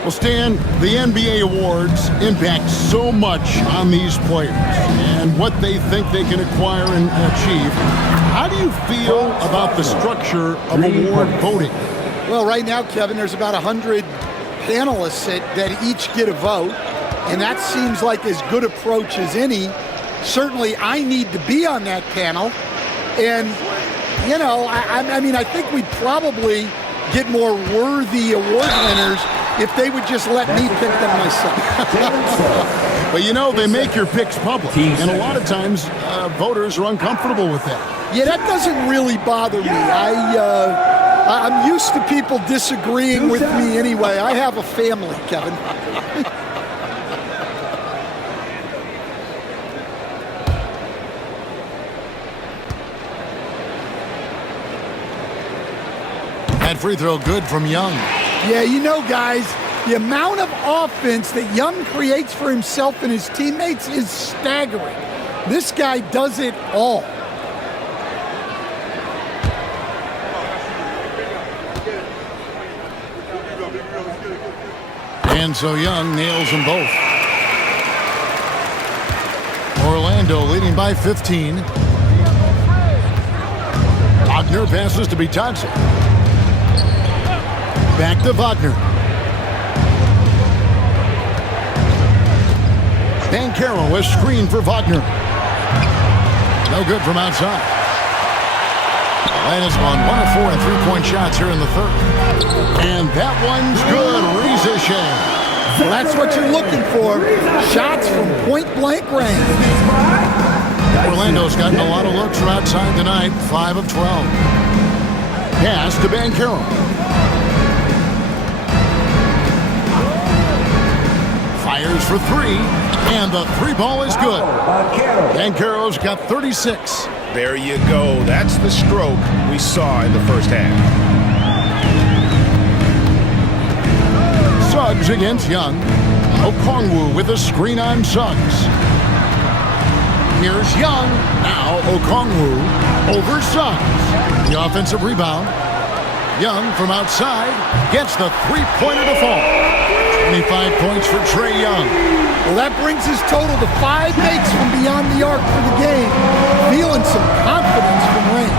Well, Stan, the NBA awards impact so much on these players and what they think they can acquire and achieve. How do you feel about the structure of award voting? Well, right now, Kevin, there's about 100 panelists that each get a vote, and that seems like as good approach as any. Certainly, I need to be on that panel, and, you know, I mean, I think we'd probably get more worthy award winners if they would just let me pick them myself. But you know, they make your picks public, and a lot of times voters are uncomfortable with that. Yeah, that doesn't really bother me. I'm used to people disagreeing with me anyway. I have a family, Kevin. That free throw good from Young. Yeah, you know, guys, the amount of offense that Young creates for himself and his teammates is staggering. This guy does it all. And so Young nails them both. Orlando leading by 15. Wagner passes to Bitadze. Back to Wagner. Banchero, a screen for Wagner. No good from outside. Line has gone 1 of 4 in three-point shots here in the third. And that one's good. Riziche. Well, that's what you're looking for. Shots from point-blank range. Orlando's gotten a lot of looks from outside tonight. 5 of 12. Pass to Banchero. Fires for three. And the three ball is good. Banchero's got 36. There you go. That's the stroke we saw in the first half. Suggs against Young. Okongwu with a screen on Suggs. Here's Young. Now Okongwu over Suggs. The offensive rebound. Young from outside gets the three-pointer to fall. 25 points for Trae Young. Well, that brings his total to 5 makes from beyond the arc for the game. Feeling some confidence from range.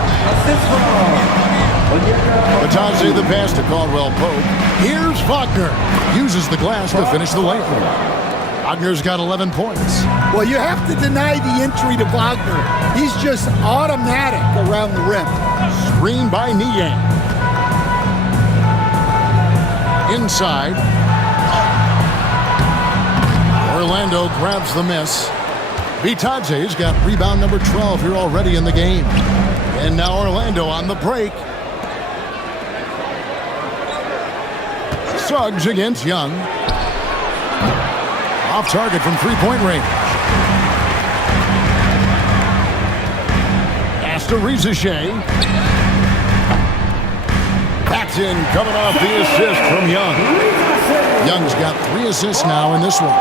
Batadze the pass to Caldwell Pope. Here's Wagner. Uses the glass to finish the layup. Wagner's got 11 points. Well, you have to deny the entry to Wagner. He's just automatic around the rim. Screen by Niang. Inside. Orlando grabs the miss. Bitadze's got rebound number 12 here already in the game. And now Orlando on the break. Suggs against Young. Off target from three-point range. Pass to Riziche. Paxson coming off the assist from Young. Young's got 3 assists now in this one.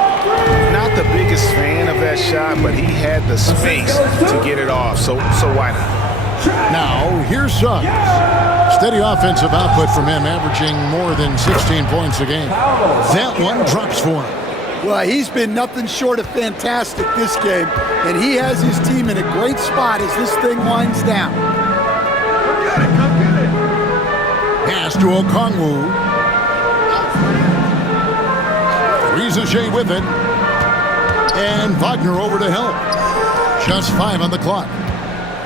Not the biggest fan of that shot, but he had the space to get it off, so why not? Now, here's Suggs. Steady offensive output from him, averaging more than 16 points a game. That one drops for him. Well, he's been nothing short of fantastic this game, and he has his team in a great spot as this thing winds down. Pass to Okongwu. Riziche with it. And Wagner over to help. Just 5 on the clock.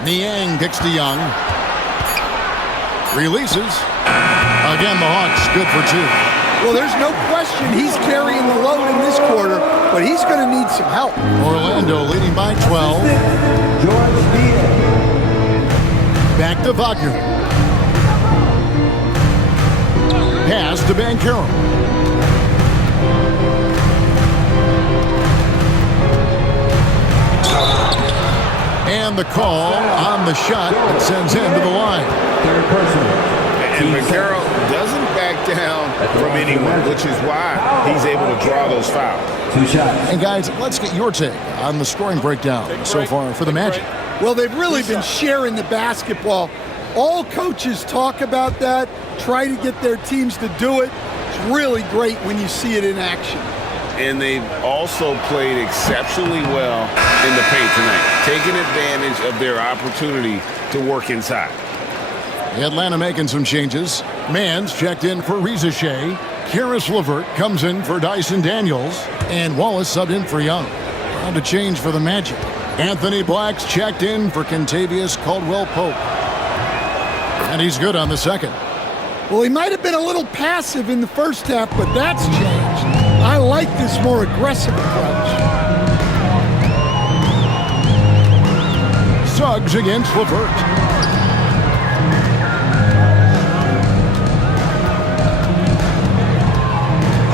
Niang kicks to Young. Releases. Again, the Hawks good for 2. Well, there's no question he's carrying the load in this quarter, but he's going to need some help. Orlando leading by 12. Back to Wagner. Pass to Banchero. And the call on the shot that sends him to the line. And Banchero doesn't back down from anyone, which is why he's able to draw those fouls. 2 shots. And guys, let's get your take on the scoring breakdown so far for the Magic. Well, they've really been sharing the basketball. All coaches talk about that, try to get their teams to do it. It's really great when you see it in action. And they've also played exceptionally well in the paint tonight, taking advantage of their opportunity to work inside. Atlanta making some changes. Mans checked in for Riziche. Karis LeVert comes in for Dyson Daniels. And Wallace subbed in for Young. On to change for the Magic. Anthony Black's checked in for Kentavious Caldwell-Pope. And he's good on the second. Well, he might have been a little passive in the first half, but that's changed. I like this more aggressive approach. Suggs against LeVert.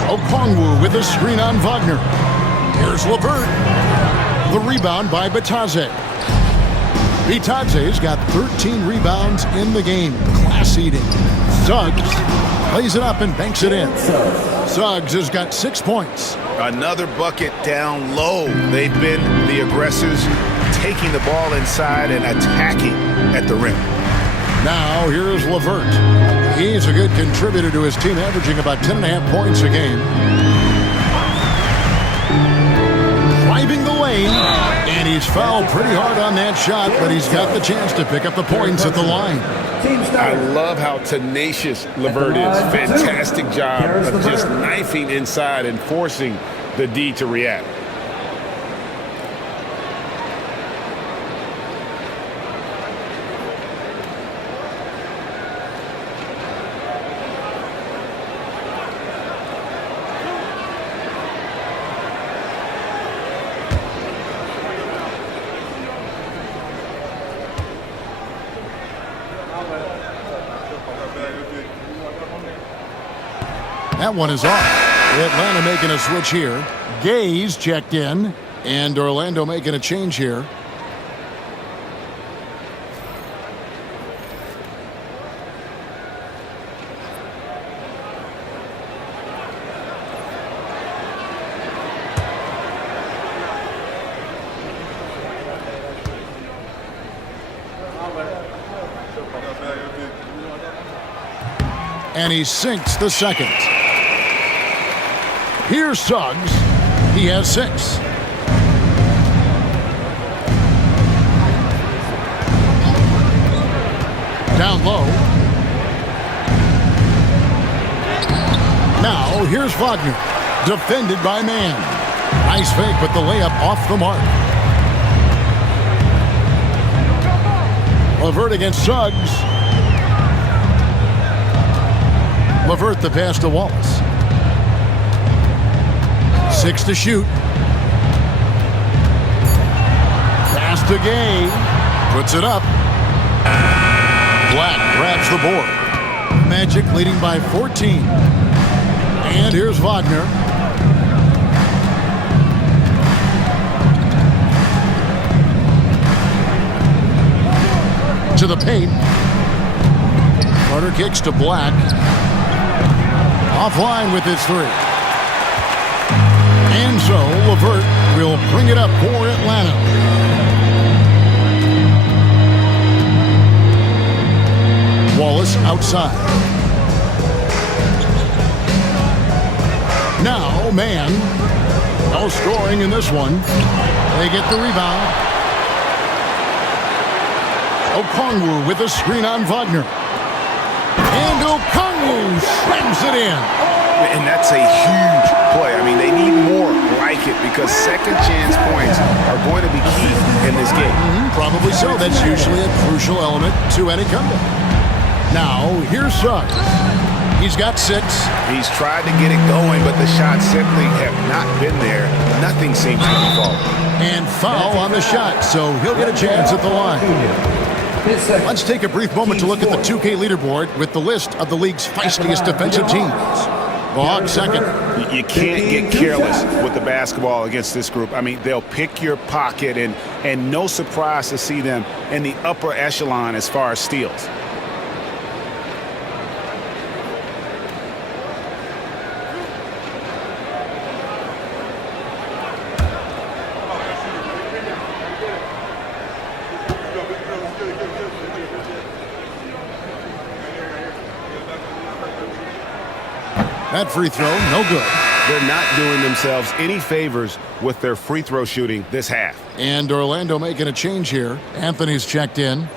Okongwu with a screen on Wagner. Here's LeVert. The rebound by Bitadze. Bitadze's got 13 rebounds in the game. Class-eating. Suggs plays it up and banks it in. Suggs has got 6 points. Another bucket down low. They've been the aggressors, taking the ball inside and attacking at the rim. Now here's LeVert. He's a good contributor to his team, averaging about 10.5 points a game. Driving the lane, and he's fouled pretty hard on that shot, but he's got the chance to pick up the points at the line. I love how tenacious LeVert is. Fantastic job of just knifing inside and forcing the D to react. That one is off. Atlanta making a switch here. Gay's checked in. And Orlando making a change here. And he sinks the second. Here's Suggs. He has 6. Down low. Now here's Wagner. Defended by Man. Nice fake, but the layup off the mark. LeVert against Suggs. LeVert the pass to Wallace. 6 to shoot. Pass to Gay. Puts it up. Black grabs the board. Magic leading by 14. And here's Wagner. To the paint. Carter kicks to Black. Offline with his 3. And so LeVert will bring it up for Atlanta. Wallace outside. Now Man. No scoring in this one. They get the rebound. Okongwu with a screen on Wagner. And Okongwu slams it in. And that's a huge play. I mean, they need more like it because second chance points are going to be key in this game. Probably so. That's usually a crucial element to any comeback. Now, here's Suggs. He's got 6. He's tried to get it going, but the shots simply have not been there. Nothing seems to be falling. And foul on the shot, so he'll get a chance at the line. Let's take a brief moment to look at the 2K leaderboard with the list of the league's feistiest defensive teams. The Hawks second. You can't get careless with the basketball against this group. I mean, they'll pick your pocket, and no surprise to see them in the upper echelon as far as steals. That free throw, no good. They're not doing themselves any favors with their free throw shooting this half. And Orlando making a change here. Anthony's checked in.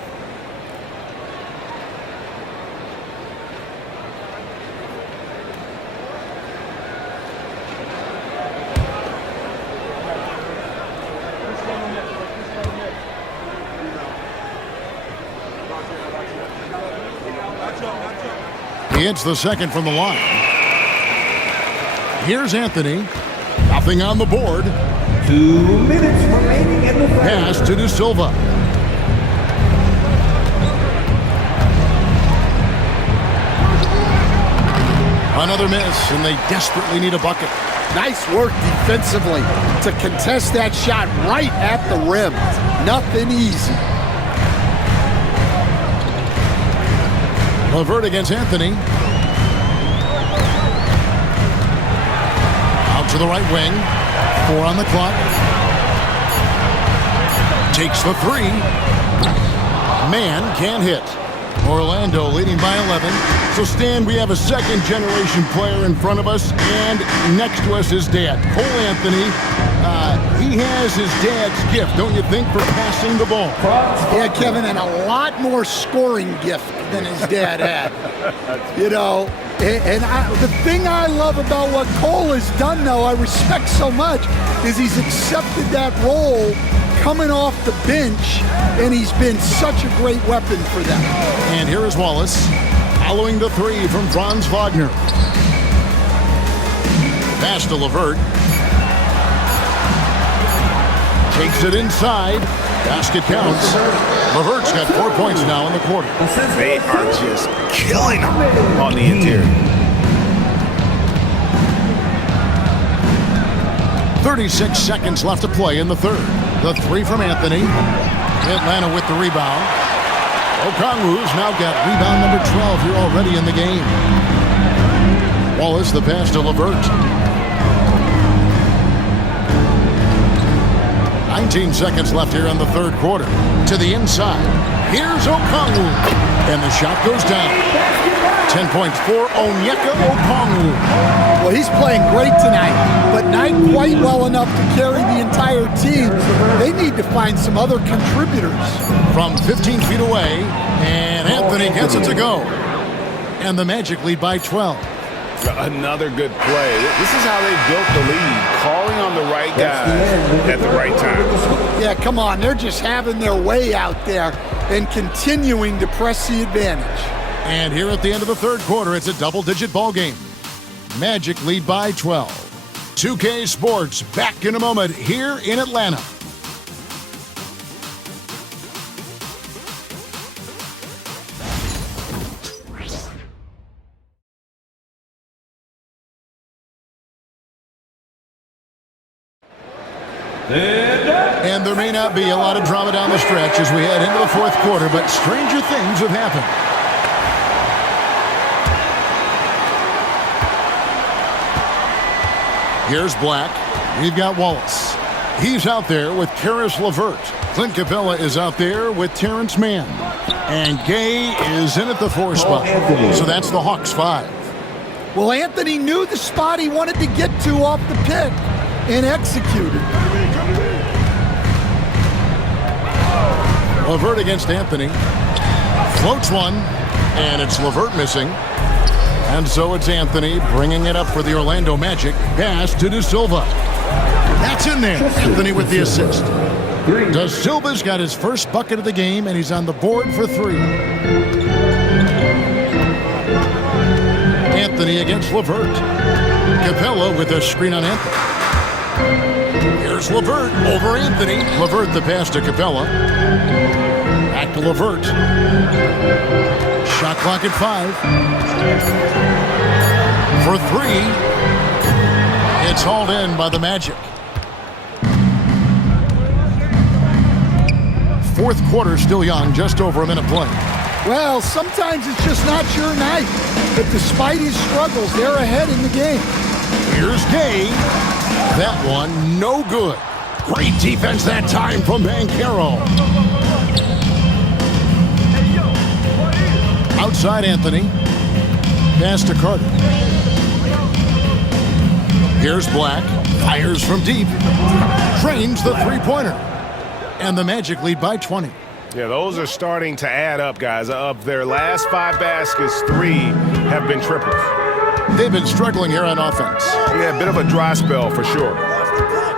He hits the second from the line. Here's Anthony. Nothing on the board. 2 minutes remaining in the Pass to De Silva. Another miss, and they desperately need a bucket. Nice work defensively to contest that shot right at the rim. Nothing easy. LeVert against Anthony. Out to the right wing. 4 on the clock. Takes the 3. Man can't hit. Orlando leading by 11. So, Stan, we have a second-generation player in front of us, and next to us is Dad. Cole Anthony, he has his dad's gift, don't you think, for passing the ball? Yeah, Kevin, and a lot more scoring gift than his dad had. You know, and the thing I love about what Cole has done, though, I respect so much, is he's accepted that role coming off the bench, and he's been such a great weapon for them. And here is Wallace, following the 3 from Franz Wagner. Pass to LeVert. Takes it inside. Basket counts. LeVert's got 4 points now in the quarter. They are just killing them on the interior. 36 seconds left to play in the third. The three from Anthony. Atlanta with the rebound. Okongwu's now got rebound number 12 here already in the game. Wallace the pass to LeVert. 19 seconds left here in the third quarter. To the inside. Here's Okongwu. And the shot goes down. 10 points for Onyeka Okongwu. Well, he's playing great tonight, but not quite well enough to carry the entire team. They need to find some other contributors. From 15 feet away, and Anthony gets it to go. And the Magic lead by 12. Another good play. This is how they built the lead, calling on the right guys at the right time. Yeah, come on. They're just having their way out there and continuing to press the advantage. And here at the end of the third quarter, it's a double-digit ball game. Magic lead by 12. 2K Sports back in a moment here in Atlanta. And there may not be a lot of drama down the stretch as we head into the fourth quarter, but stranger things have happened. Here's Black. We've got Wallace. He's out there with Karis LeVert. Clint Capella is out there with Terrence Mann. And Gay is in at the 4 spot. So that's the Hawks 5. Well, Anthony knew the spot he wanted to get to off the pick and executed. LeVert against Anthony. Floats one, and it's LeVert missing. And so it's Anthony bringing it up for the Orlando Magic. Pass to De Silva. That's in there. Anthony with the assist. De Silva's got his first bucket of the game, and he's on the board for 3. Anthony against LeVert. Capella with a screen on Anthony. Here's LeVert over Anthony. LeVert the pass to Capella. Back to LeVert. Shot clock at 5. For 3. It's hauled in by the Magic. Fourth quarter still young, just over a minute play. Well, sometimes it's just not your night. But despite his struggles, they're ahead in the game. Here's Gay. That one, no good. Great defense that time from Banchero. Outside Anthony. Pass to Carter. Here's Black. Fires from deep. Drains the three-pointer. And the Magic lead by 20. Yeah, those are starting to add up, guys. Of their last 5 baskets, 3 have been triples. They've been struggling here on offense. Yeah, a bit of a dry spell for sure.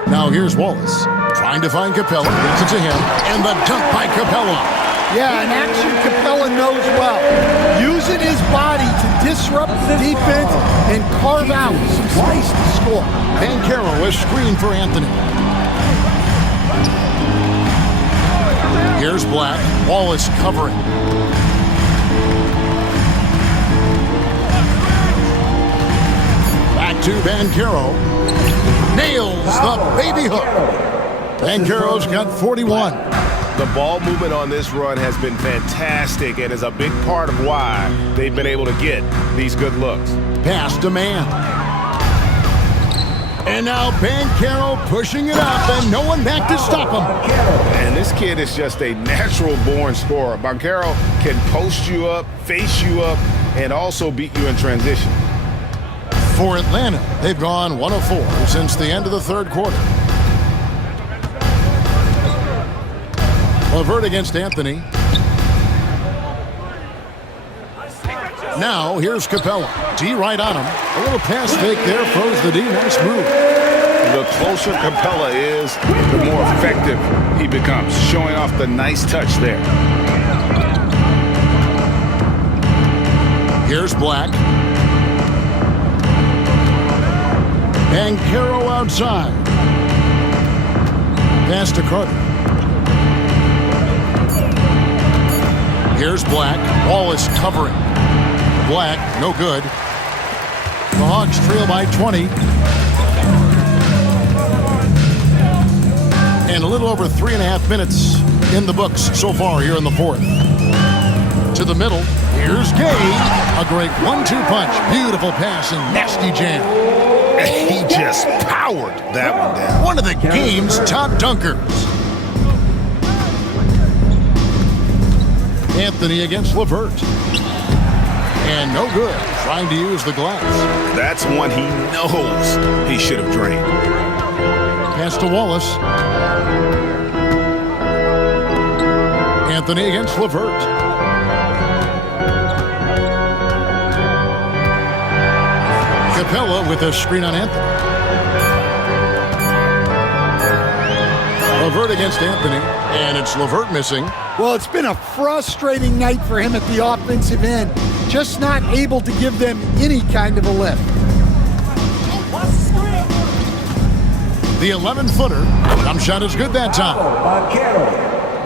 Now here's Wallace. Trying to find Capella. Gets it to him. And the dunk by Capella. Yeah, an action Capella knows well. Using his body to disrupt the defense and carve out some space to score. Banchero is screened for Anthony. Here's Black. Wallace covering. Back to Banchero. Nails the baby hook. Banchero's got 41. The ball movement on this run has been fantastic and is a big part of why they've been able to get these good looks. Pass to Mann. And now Banchero pushing it up and no one back to stop him. And this kid is just a natural-born scorer. Banchero can post you up, face you up, and also beat you in transition. For Atlanta, they've gone 1 of 4 since the end of the third quarter. LeVert against Anthony. Now, here's Capella. D right on him. A little pass fake there, froze the D. Nice move. The closer Capella is, the more effective he becomes, showing off the nice touch there. Here's Black. Banchero outside. Pass to Carter. Here's Black. Wallace covering. Black, no good. The Hawks trail by 20. And a little over 3.5 minutes in the books so far here in the fourth. To the middle, here's Gay. A great 1-2 punch. Beautiful pass and nasty jam. He just powered that one down. One of the game's top dunkers. Anthony against LeVert. And no good. Trying to use the glass. That's one he knows he should have drained. Pass to Wallace. Anthony against LeVert. Capella with a screen on Anthony. LeVert against Anthony, and it's LeVert missing. Well, it's been a frustrating night for him at the offensive end. Just not able to give them any kind of a lift. The 11-footer. Jump shot is good that time.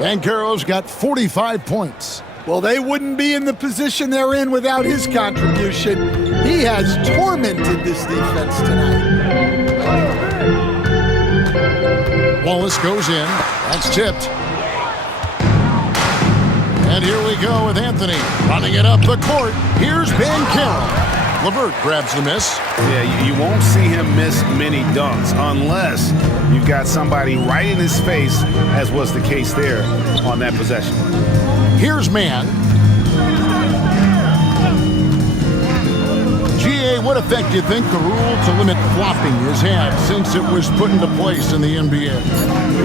Banchero's got 45 points. Well, they wouldn't be in the position they're in without his contribution. He has tormented this defense tonight. Wallace goes in. That's tipped. And here we go with Anthony running it up the court. Here's Banchero. LeVert grabs the miss. Yeah, you won't see him miss many dunks unless you've got somebody right in his face, as was the case there on that possession. Here's Mann. GA, what effect do you think the rule to limit flopping has had since it was put into place in the NBA?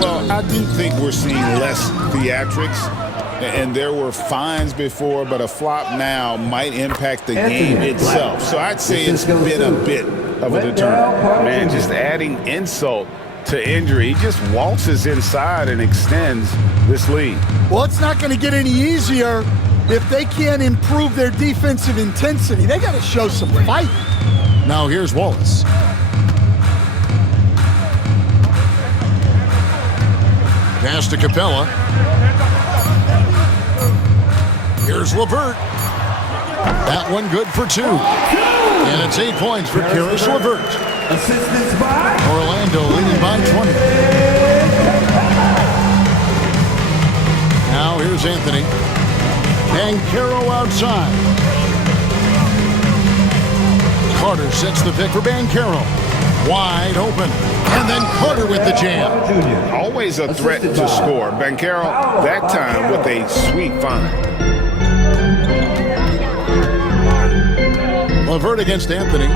Well, I do think we're seeing less theatrics. And there were fines before, but a flop now might impact the game itself. So I'd say it's been a bit of a deterrent. Man, just adding insult to injury. He just waltzes inside and extends this lead. Well, it's not going to get any easier if they can't improve their defensive intensity. They got to show some fight. Now here's Wallace. Pass to Capella. Here's LeVert. That one good for 2. And it's 8 points for Karis LeVert. Assistance by Orlando leading by 20. Now here's Anthony. Banchero outside. Carter sets the pick for Banchero. Wide open. And then Carter with the jam. Always a threat to score. Banchero, that time with a sweet find. LeVert against Anthony.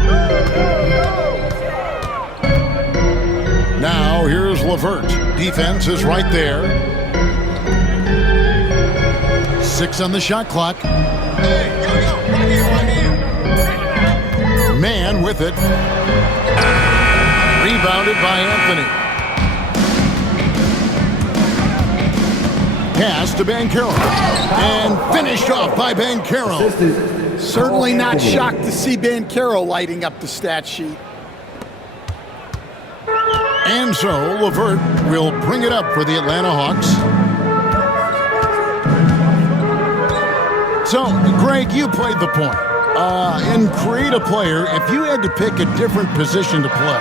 Now here's LeVert. Defense is right there. 6 on the shot clock. Mann with it. Rebounded by Anthony. Pass to Banchero. And finished off by Banchero. Certainly not shocked to see Banchero lighting up the stat sheet. And so LeVert will bring it up for the Atlanta Hawks. So, Greg, you played the point. In create a player, if you had to pick a different position to play,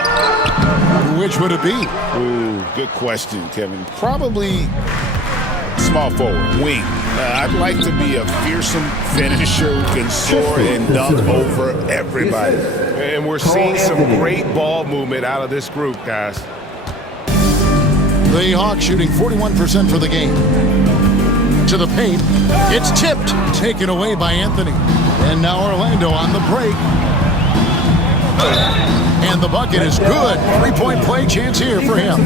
which would it be? Ooh, good question, Kevin. Probably small forward, wing. I'd like to be a fearsome finisher who can soar and dunk over everybody. And we're seeing some great ball movement out of this group, guys. The Hawks shooting 41% for the game. To the paint. It's tipped. Taken away by Anthony. And now Orlando on the break. And the bucket is good. 3-point play chance here for him.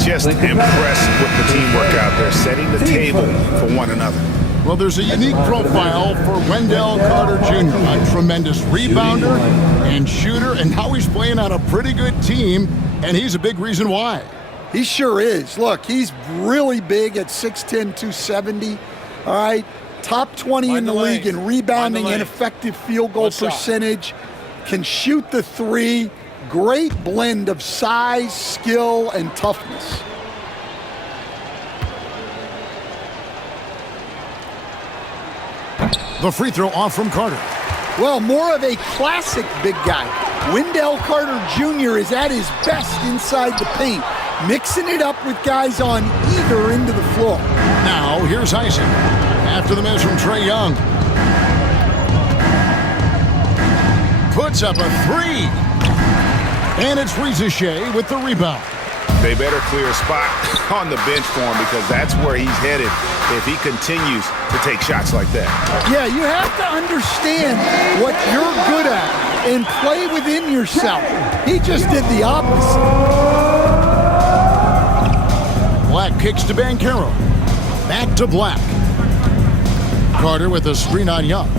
Just impressed with the teamwork out there, setting the table for one another. Well, there's a unique profile for Wendell Carter Jr. A tremendous rebounder and shooter, and now he's playing on a pretty good team, and he's a big reason why. He sure is. Look, he's really big at 6'10", 270. All right, top 20 in the league in rebounding and effective field goal percentage. Can shoot the 3. Great blend of size, skill, and toughness. The free throw off from Carter. Well, more of a classic big guy. Wendell Carter Jr. is at his best inside the paint, mixing it up with guys on either end of the floor. Now, here's Isaac. After the miss from Trae Young. Puts up a three. And it's Rizachet with the rebound. They better clear a spot on the bench for him because that's where he's headed if he continues to take shots like that. Yeah, you have to understand what you're good at and play within yourself. He just did the opposite. Black kicks to Banchero. Back to Black. Carter with a screen on Young.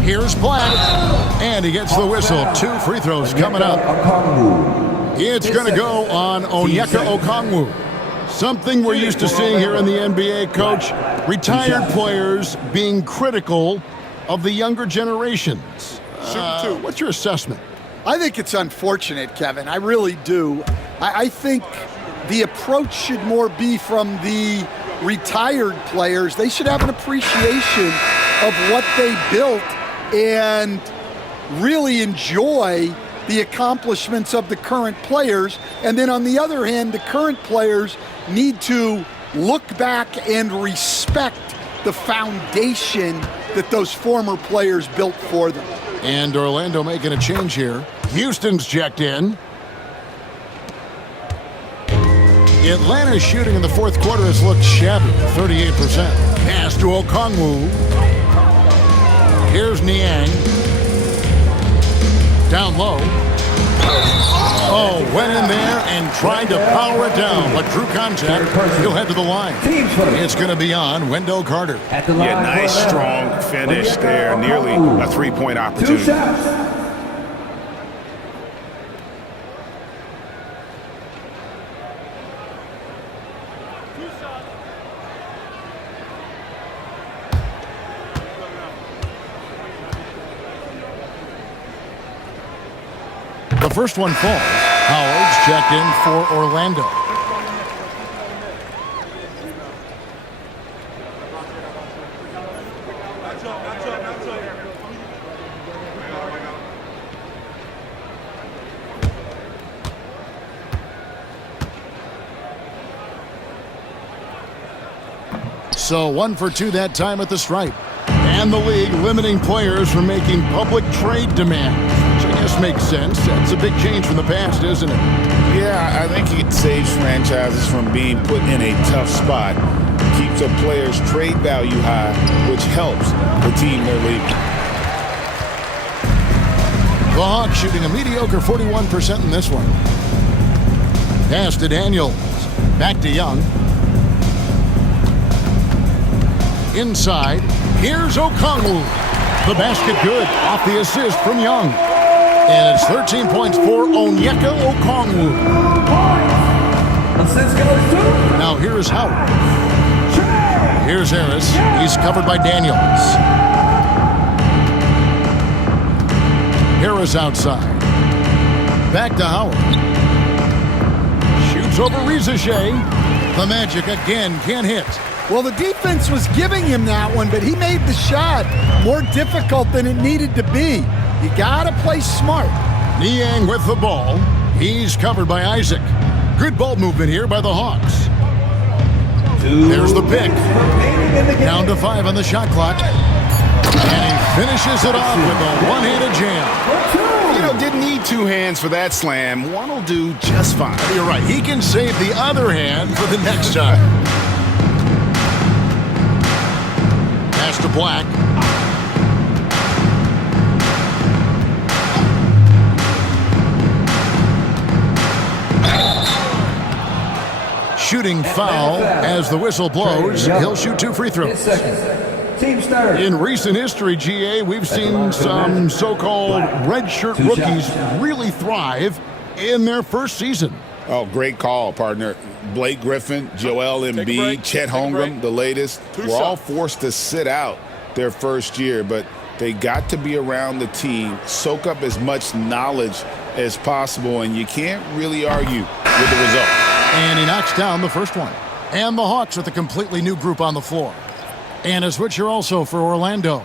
Here's Black. And he gets the whistle. 2 free throws coming up. It's going to go on Onyeka Okongwu. Something we're used to seeing here in the NBA, Coach. Retired players being critical of the younger generations. What's your assessment? I think it's unfortunate, Kevin. I really do. I think the approach should more be from the retired players. They should have an appreciation of what they built and really enjoy the accomplishments of the current players. And then on the other hand, the current players need to look back and respect the foundation that those former players built for them. And Orlando making a change here. Houston's checked in. Atlanta's shooting in the fourth quarter has looked shabby, 38%. Pass to Okongwu. Here's Niang. Down low. Oh, went in there and tried to power it down, but drew contact. He'll head to the line. It's going to be on Wendell Carter. Yeah, nice strong finish there. Nearly a three-point opportunity. 2 shots. The first one falls. Howard's checked in for Orlando. So 1 for 2 that time at the stripe. And the league limiting players from making public trade demands. Which I guess makes sense. That's a big change from the past, isn't it? Yeah, I think it saves franchises from being put in a tough spot. Keeps a player's trade value high, which helps the team they're leaving. The Hawks shooting a mediocre 41% in this one. Pass to Daniels. Back to Young. Inside. Here's Okongwu. The basket good off the assist from Young. And it's 13 points for Onyeka Okongwu. Now here's Howard. Here's Harris. He's covered by Daniels. Harris outside. Back to Howard. Shoots over Rizachet. The Magic again can't hit. Well, the defense was giving him that one, but he made the shot more difficult than it needed to be. You gotta play smart. Niang with the ball. He's covered by Isaac. Good ball movement here by the Hawks. There's the pick. Down to 5 on the shot clock. And he finishes it off with a one-handed jam. You know, didn't need 2 hands for that slam. One will do just fine. You're right. He can save the other hand for the next time. Pass to Black. Shooting foul as the whistle blows. He'll shoot 2 free throws. In recent history, GA, we've seen some so-called redshirt rookies really thrive in their first season. Oh, great call, partner. Blake Griffin, Joel Embiid, Chet Holmgren, the latest, were all forced to sit out their first year, but they got to be around the team, soak up as much knowledge as possible, and you can't really argue with the result. And he knocks down the first one. And the Hawks with a completely new group on the floor. And a switcher also for Orlando.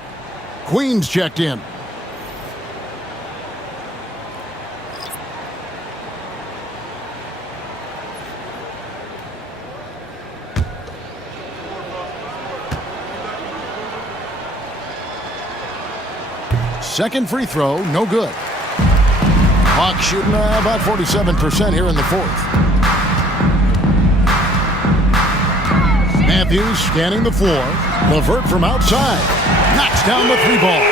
Queen's checked in. second free throw, no good. Hawks shooting about 47% here in the fourth. Matthews scanning the floor. LeVert from outside. Knocks down the three ball.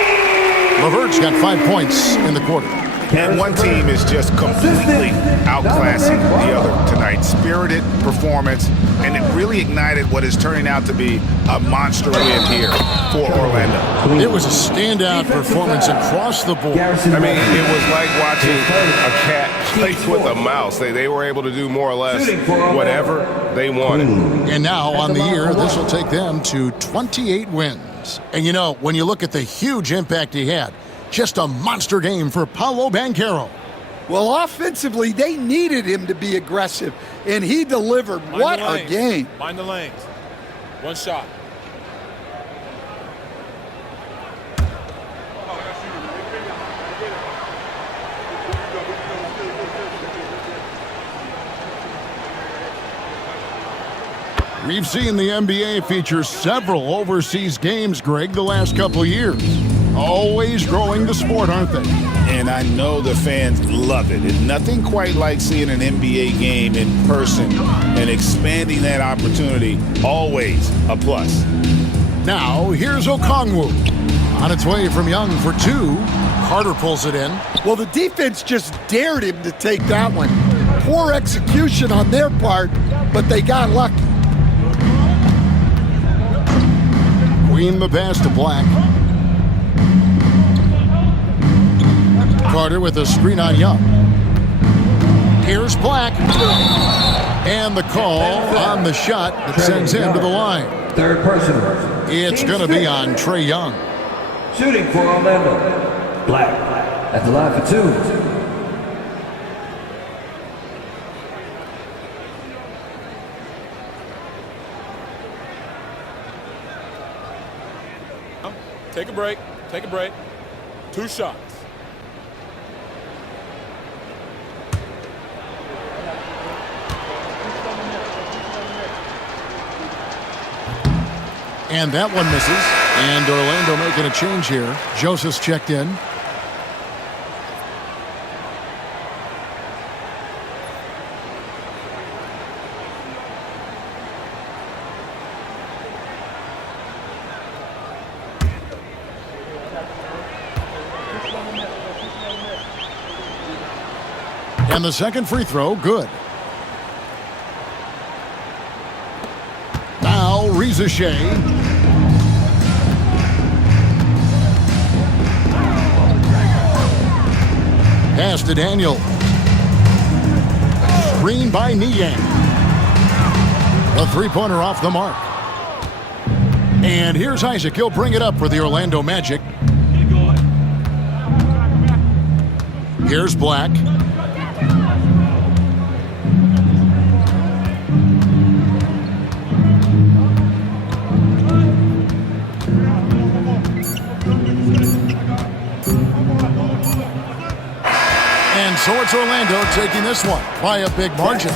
LeVert's got 5 points in the quarter. And one team is just completely outclassing the other tonight. Spirited performance, and it really ignited what is turning out to be a monster win here for Orlando. It was a standout performance across the board. I mean, it was like watching a cat play with a mouse. They were able to do more or less whatever they wanted. And now on the year, this will take them to 28 wins. And you know, when you look at the huge impact he had, just a monster game for Paolo Banchero. Well, offensively, they needed him to be aggressive, and he delivered. What a game. Mind the lanes. One shot. We've seen the NBA feature several overseas games, Greg, the last couple years. Always growing the sport, aren't they? And I know the fans love it. And nothing quite like seeing an NBA game in person and expanding that opportunity. Always a plus. Now, here's Okongwu. On its way from Young for two. Carter pulls it in. Well, the defense just dared him to take that one. Poor execution on their part, but they got lucky. Queen the pass to Black. Carter with a screen on Young. Here's Black. And the call on the shot that sends him to the line. Third personal. It's going to be on Trae Young. Shooting for Orlando. Black at the line for two. Take a break. Take a break. 2 shots. And that one misses. And Orlando making a change here. Joseph's checked in. And the second free throw, good. Now, Reza Shea. Pass to Daniel. Screen by Niang. A three-pointer off the mark. And here's Isaac. He'll bring it up for the Orlando Magic. Here's Black. And so it's Orlando taking this one by a big margin.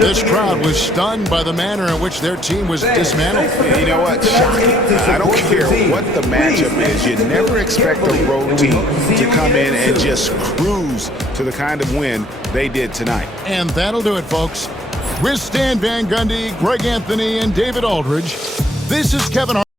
This crowd was stunned by the manner in which their team was dismantled. You know what? Shocking. I don't care what the matchup is. You never expect a road team to come in and just cruise to the kind of win they did tonight. And that'll do it, folks. With Stan Van Gundy, Greg Anthony, and David Aldridge, this is Kevin Hart.